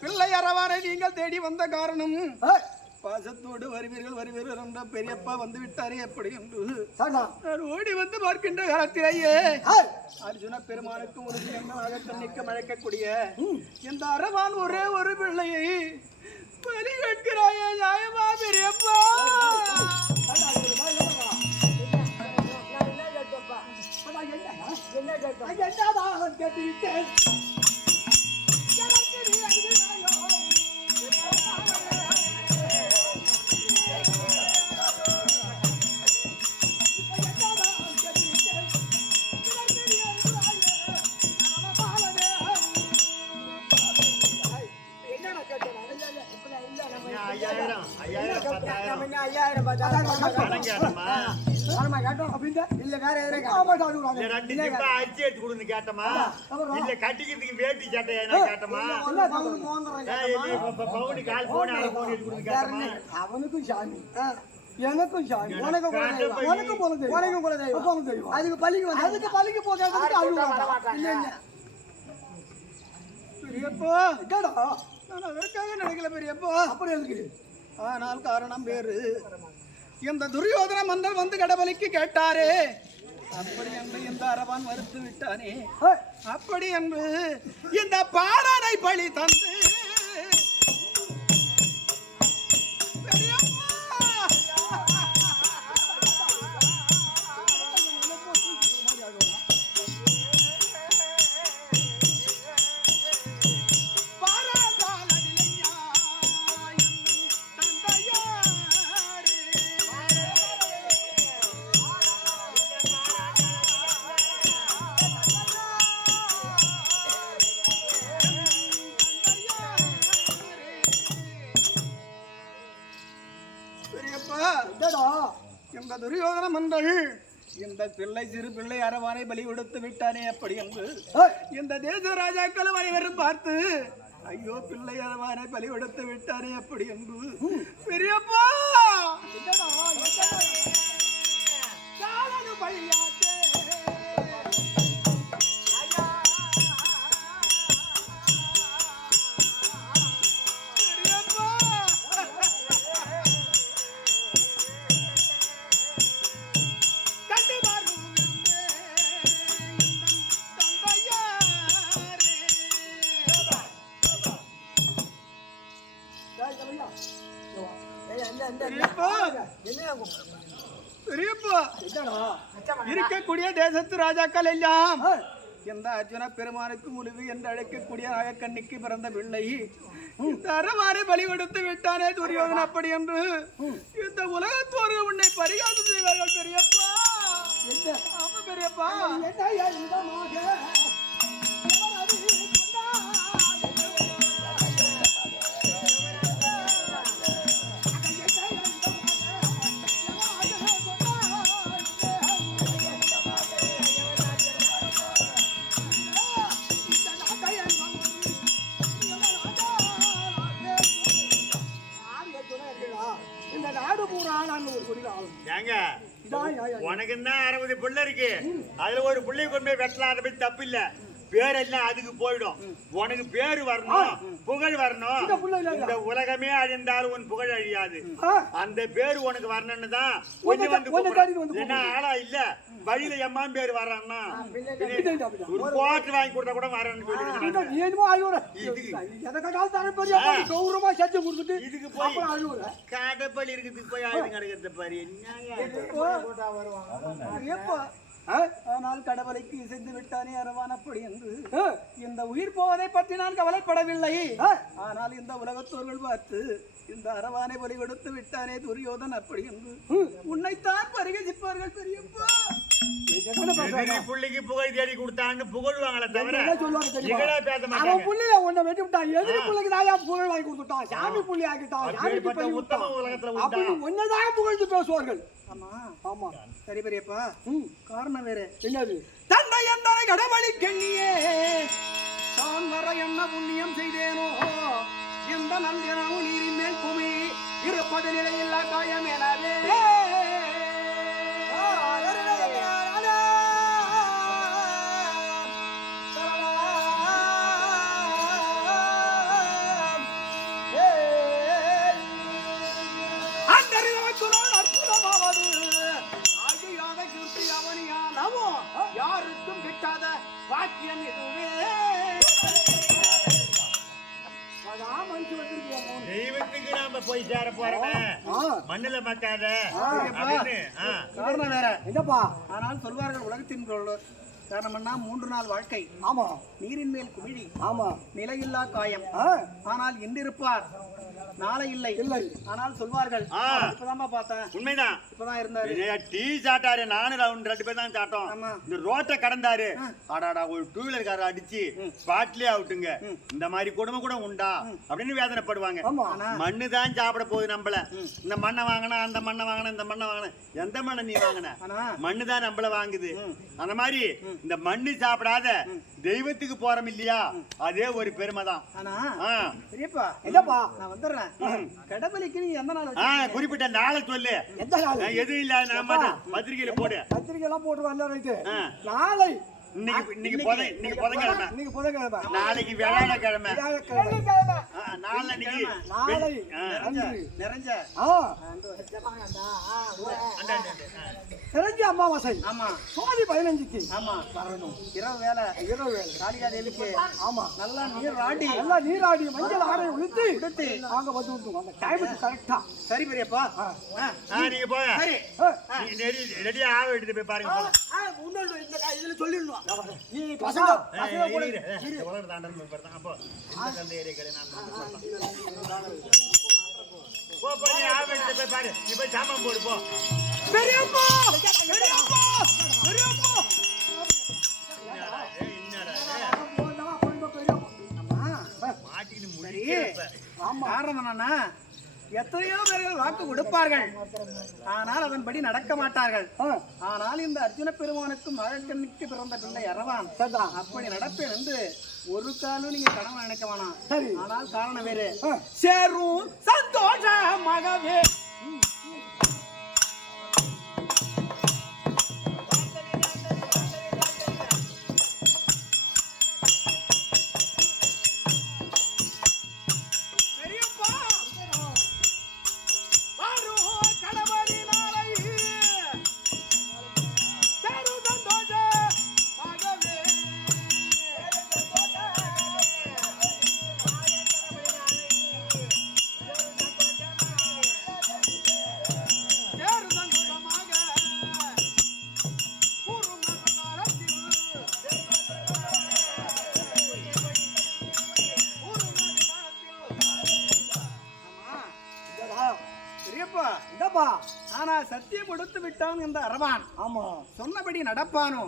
பிள்ளை அரவானை நீங்கள் தேடி வந்த காரணம் பாசத்தோடு வருவீர்கள் என்ற பெரியப்பா வந்து விட்டாரே எப்படி என்று நான் ஓடி வந்து பார்க்கின்ற காலத்திலேயே அர்ஜுன பெருமானுக்கு ஒரு எண்ணமாக கண்ணிக்க மழைக்கக்கூடிய இந்த அரவான் ஒரே ஒரு பிள்ளையை பலி கேட்கிறாயே நியாயமா பெரியப்பா? கேட்டுவிட்டேன். கட்டிக்கிறதுக்கு வேட்டி சட்டை கேட்டமா? அவனுக்கும் சாமி எனக்கும் சாமி உனக்கும் அதுக்கு பள்ளிக்கு போகிறதுக்கு பெரியப்பா நான் அதற்காக நினைக்கல பெரியப்பா. அப்படி இருக்கு. ஆனால் காரணம் வேறு. இந்த துரியோதன மன்னர் வந்து கடவுளுக்கு கேட்டாரே, அப்படி என்று இந்த அரவான் மறுத்து விட்டானே. அப்படி என்று இந்த பாடனை பழி தந்து இந்த துரியோதன மன்னர்கள் இந்த பிள்ளை சிறு பிள்ளை அரவானை பலி கொடுத்து விட்டானே அப்படி என்று இந்த தேச ராஜாக்கள் அனைவரும் பார்த்து ஐயோ பிள்ளை அரவானை பலி கொடுத்து விட்டானே அப்படி என்று பெரியப்பா பெரியப்பா இருக்கக்கூடிய தேசத்து ராஜாக்கள் எல்லாம் இந்த அர்ஜுன பெருமானுக்கு முழுவு என்று அழைக்கக்கூடிய நாகக்கண்ணிக்கு பிறந்த பிள்ளை இந்த அரவாரை பலி கொடுத்து விட்டானே துரியோதன் அப்படி என்று இந்த உலகத்தோடு உன்னை பரிகாசம் செய்வார்கள் பெரியப்பா. ஆமா பெரியப்பா. ஏங்க உனக்கு என்ன 60 புள்ள இருக்கு, அதுல ஒரு புள்ளைய கொண்டு போய் வெட்டலாம், அதை பத்தி தப்பு இல்ல. பேரெல்லாம் அதுக்கு போயிடும். உனக்கு பேரு வரணும், புகழ் வரணும். இந்த உலகமே அழிந்தாலும் உன் புகழ் அழியாது. அந்த பேரு உனக்கு வரணும்னு தான் என்ன ஆளா இல்ல வழியில எம்மான் பேர் வர்றான்னா ஒரு கோட்டு வாங்கி கொடுத்தா கூட வரேன்னு இதுக்கு போய் கடப்பள்ளி இருக்கிறதுக்கு போய் ஆயுதம் கிடைக்கிறது பாரு. ஆனால் கடவுளைக்கு இசைந்து விட்டானே அரவான் அப்படி என்று இந்த உயிர் போவதை பற்றி நான் கவலைப்படவில்லை. ஆனால் இந்த உலகத்தோர்கள் பார்த்து இந்த அரவானை பலி கொடுத்து விட்டானே துரியோதன் அப்படி என்று உன்னைத்தான் பரிகசிப்பார்கள் பெரியப்பா. புள்ளிக்கு புகழ் தேடி கொடுத்தான்னு புகழ்வாங்களே தவிர பேச பேசுவார்கள். சரி பெரியப்பா, காரணம் வேற என்னது? தந்தை எந்தனை கடவுளை கண்ணியே தான் வர என்ன புண்ணியம் செய்தேனோ எந்த நந்தியனமும் நீரின் மேல் குமி இருப்பது நிலையில்லா காயம் எனவே யாருக்கும் கிட்டாத வாக்கியம் இதுவே. தெய்வத்துக்கு நாம போய் சேர போறோமே, மண்ணுல மக்காத காரணம் வேற என்னப்பா. ஆனால் சொல்வார்கள் உலகத்தின் காரணம்னா 3 நாள் வாழ்க்கை. ஆமா, நீரின் மேல் குமிழி. ஆமா, நிலையில்லா காயம். ஆனால் இன்றிருப்பார் நாளை இல்லை இல்லை. ஆனால் சொல்வார்கள் இப்பதான் பார்த்தேன். உண்மைதான், இப்பதான் இருந்தாரு. டீ சாட்டாரு, நானும் 2 பேர் தான் சாட்டோம். இந்த ரோட்டை கடந்தாரு, ஆடாடா ஒரு 2 வீலர் கார அடிச்சு ஸ்பாட்லயே அவுட்டுங்க. இந்த மாதிரி கொடுமை கூட உண்டா அப்படின்னு வேதனைப்படுவாங்க. மண்ணு தான் சாப்பிட போகுது நம்மள. இந்த மண்ணை வாங்கினா, அந்த மண்ணை வாங்கின, இந்த மண்ணை வாங்கின, எந்த மண்ணை நீ வாங்கின? மண்ணு தான் நம்மள வாங்குது. அந்த மாதிரி இந்த மண்ணு சாப்பிடாத தெய்வத்துக்கு போறோம் இல்லையா, அதே ஒரு பெருமை தான். கடவுளுக்கு நீ எந்த நாள் குறிப்பிட்ட நாளை சொல்லு. எதுவும் இல்ல, நம்ம பத்திரிகையில போடு. பத்திரிகை எல்லாம் போட்டு நாளை இன்னைக்கு புதன்கிழமை, நாளைக்கு வியாழக்கிழமை, நாளைக்கு நிறைஞ்ச அமாவாசை. ஆமா, சோதி 15க்கு. ஆமா, இரவு வேலை காளிகாதேவிக்கு. ஆமா, நல்லா நீராடி மஞ்சள் ஆடை உடுத்தி நாங்க வந்து அந்த டைமுக்கு கரெக்டா. சரி பெரியப்பா, நீங்க போங்க. ரெடியா ஆக எடுத்து போய் பாருங்க. இதுல சொல்லிடணும். நீ பசங்க சாமான் போடு போ. பெரியப்பா காரணம் என்னன்னா, எத்தனையோ பேர்கள் வாக்கு கொடுப்பார்கள், ஆனால் அதன்படி நடக்க மாட்டார்கள். ஆனால் இந்த அர்ஜுன பெருமானுக்கும் மழக்கண்ணுக்கு பிறந்த பிள்ளை அரவான் அப்படி நடப்பேன் என்று ஒரு காலம் நீங்க கடமை நினைக்க வேணாம். ஆனால் காரணம் வேறு. சேரும் சந்தோஷமாகவே என்னப்பா? ஆனா சத்தியம் கொடுத்து விட்டான் இந்த அரவான் ஆமா. சொன்னபடி நடப்பானோ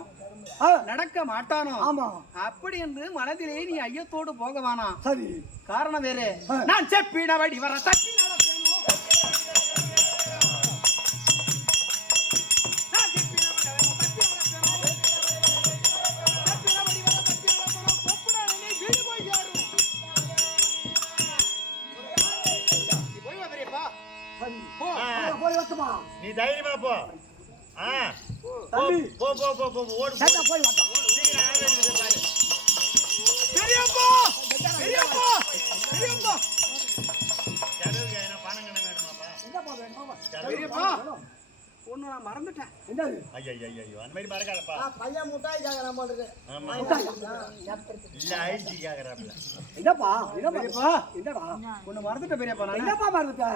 ஆ, நடக்க மாட்டானோ ஆமா. அப்படி என்று மனதிலே நீ ஐயத்தோடு போகவானா. சரி. காரணம் வேறு. ஆ. நான் செப்பினபடி வர தப்பி நடப்பேனோ. நான் செப்பினபடி வர தப்பி நடப்பேனோ. செப்பினபடி வர தப்பி நடப்பேனோ. கொப்புடானே வீடு போய் சேரும். நீ போய் வா பெரியப்பா. சரி. போ. போய் வரட்டுமா? நீ தைரியமா போ. ஆ தம்பி. போ போ போ போ ஓடு. சரி, போய் வரட்டும். சீக்கிரம் ஆளு இருக்குது பாரு. பெரியப்பா. பெரியப்பா. பெரியப்பா. செலவுக்கு எதனா பணம் கணக்கு வேணுமாப்பா? என்னப்பா வேணும்? பெரியப்பா. ஒண்ணு நான் மறந்துட்டேன். என்னது? ஐயோ அந்த மாதிரி மறக்காதப்பா. பையன் முட்டாய் கேட்கறான் போல இருக்கு. ஆமா இல்ல ஐடி கேக்குறாப்ல. என்னப்பா? என்னப்பா? பெரியப்பா. என்னடா? ஒண்ணு மறந்துட்டேன் பெரியப்பா நான். என்னப்பா மறந்துட்ட?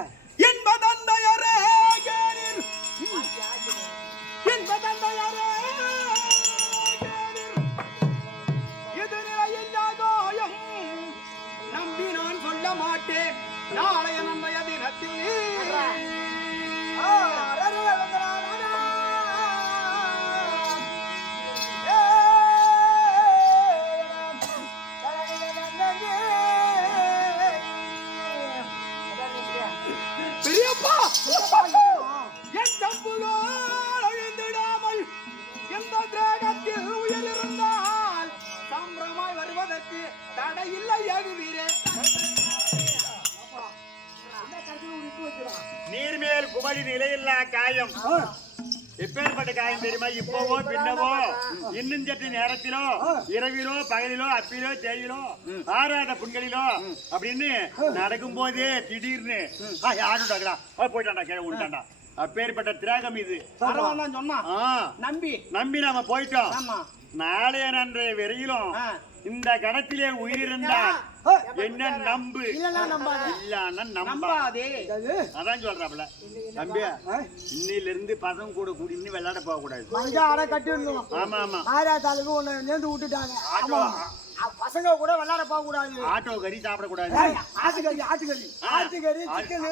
என்பதந்தையரே கேளிர். என்பதந்தையரே கேளிர். இது நிலையில்லாதோயம். நம்பி நான் சொல்ல மாட்டேன் நாளைய நன்மைய தினத்தில். பெரியப்பா. என் தம்புகள் அழிந்திடாமல் எந்த தேகத்தில் உயிர் இருந்தால் சம்பிரமாய் வருவதற்கு தடையில்லை ஆகுவீரே. நீர்மேல் குமரி நிலையில்லா காயம். எப்பேற்பட்ட காயம் தெரியுமா? இப்பவோ பின்னவோ இன்னும் சற்று நேரத்திலோ இரவிலோ பகலிலோ அப்பிலோ தேயிலோ ஆறாத புண்களிலோ அப்படின்னு நடக்கும் போதே திடீர்னு ஆடுடாங்களா போயிட்டாண்டா கீழே விட்டாண்டா. அப்பேற்பட்ட திராகம் இது. அரவான் தான் சொன்னான். ஆ, நம்பி. நம்பி நாம போயிட்டோம். ஆமா. நாளைய நன்றைய வரையிலும் இந்த கடத்திலே உயிரிருந்தால் என்ன நம்பு இல்லன்னா நம்பாத. இல்லன்னா நம்பா. நம்பாதே. அதான் சொல்றாப்ல. தம்பியா இன்னில இருந்து பசங்க கூட கூடி இன்னும் விளையாட போக கூடாது. மஞ்சா அடை கட்டிடணும். ஆமா ஆமா. ஆரா தாலுக்கு ஒண்ணு நேர்ந்து விட்டுட்டாங்க. ஆட்டோ பசங்க கூட விளையாட போக கூடாது. ஆட்டோ கறி சாப்பிட கூடாது. ஆட்டுக்கறி ஆட்டுக்கறி ஆட்டுக்கறி சிக்கன்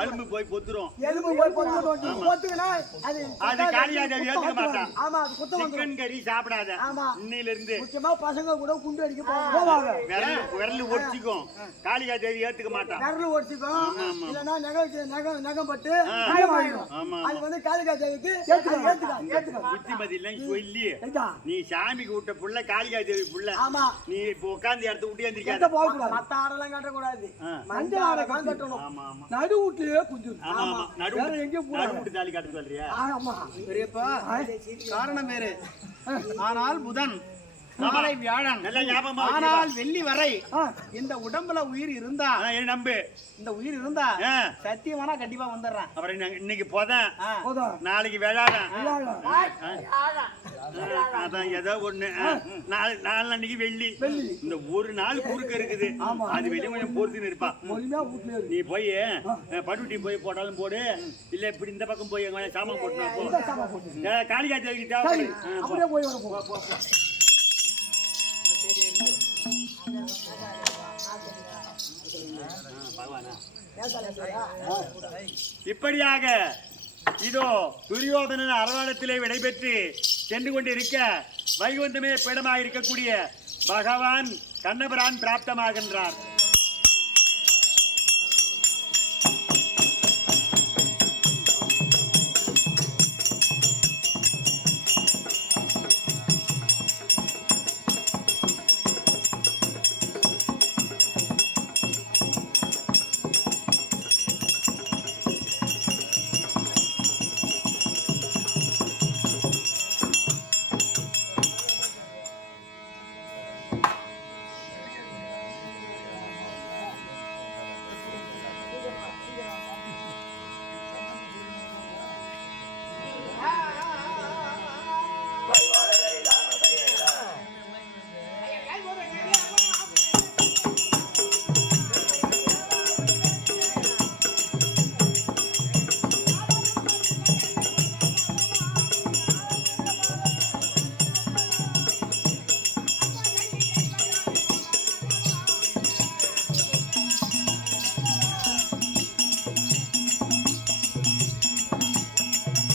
அலும்பு போய் பொத்துரும். எலும்பு போய் பொத்துனா அது காளியா தேவி ஏத்துக்க மாட்டான். ஆமா அது குத்தம் வந்துரும். சிக்கன் கறி சாப்பிடாத. ஆமா. இன்னில இருந்து முக்கியமா பசங்க கூட குண்டு அடிக்க போவாங்க. விரல் ஒடிச்சிக்கும். காளியா தேவி ஏத்துக்க மாட்டான். விரல் ஒடிச்சிக்கும். இல்லன்னா நகம் பட்டு ஆமா. அது வந்து காளிகா தேவிக்கு ஏத்துக்க. புத்திமதி இல்லைன்னு சொல்லி நீ சாமிக்கு விட்ட புள்ள காளிகா தேவி புள்ள. ஆமா. நீ இப்ப உட்கார்ந்து இடத்த விட்டு எந்திரிக்காத. மத்த ஆடெல்லாம் கட்டக்கூடாது. மஞ்சள் ஆடை கட்டணும். ஆமா ஆமா. நடு வீட்லயே குஞ்சு. ஆமா ஆமா. வேற எங்கேயும் போகாது. நடுவுட்டு தாலி கட்ட சொல்றியா? ஆமா. பெரியப்பா. காரணம் வேறு. ஆனால் புதன் நாளை வியாழன் நல்ல ஞாபகமா ஆனால் வெள்ளி வரை இந்த உடம்புல உயிர் இருந்தா என் நம்பு. இந்த உயிர் இருந்தா சத்தியமானா கண்டிப்பா வந்துடுறேன். அப்புறம் இன்னைக்கு போதான் போதும். நாளைக்கு விளையாடம். அதான் ஏதோ ஒண்ணு. நாலு அன்னைக்கு வெள்ளி. இந்த ஒரு நாள் குறுக்க இருக்குது. அது வெளியே கொஞ்சம் பொறுத்துன்னு இருப்பான். பொறுமையா வீட்லயே இரு. நீ போய் பட்டுட்டி போய் போட்டாலும் போடு, இல்ல இப்படி இந்த பக்கம் போய் எங்க சாமான் போட்டு போ. காளிகா தேவிக்கு தேவை. அப்படியே போய் வரப்போ. இப்படியாக இதோ துரியோதனன் அரவாளத்திலே விடைபெற்று சென்று கொண்டிருக்க வைகுந்தமே பீடமாக இருக்கக்கூடிய பகவான் கண்ணபிரான் பிராப்தமாகின்றார்.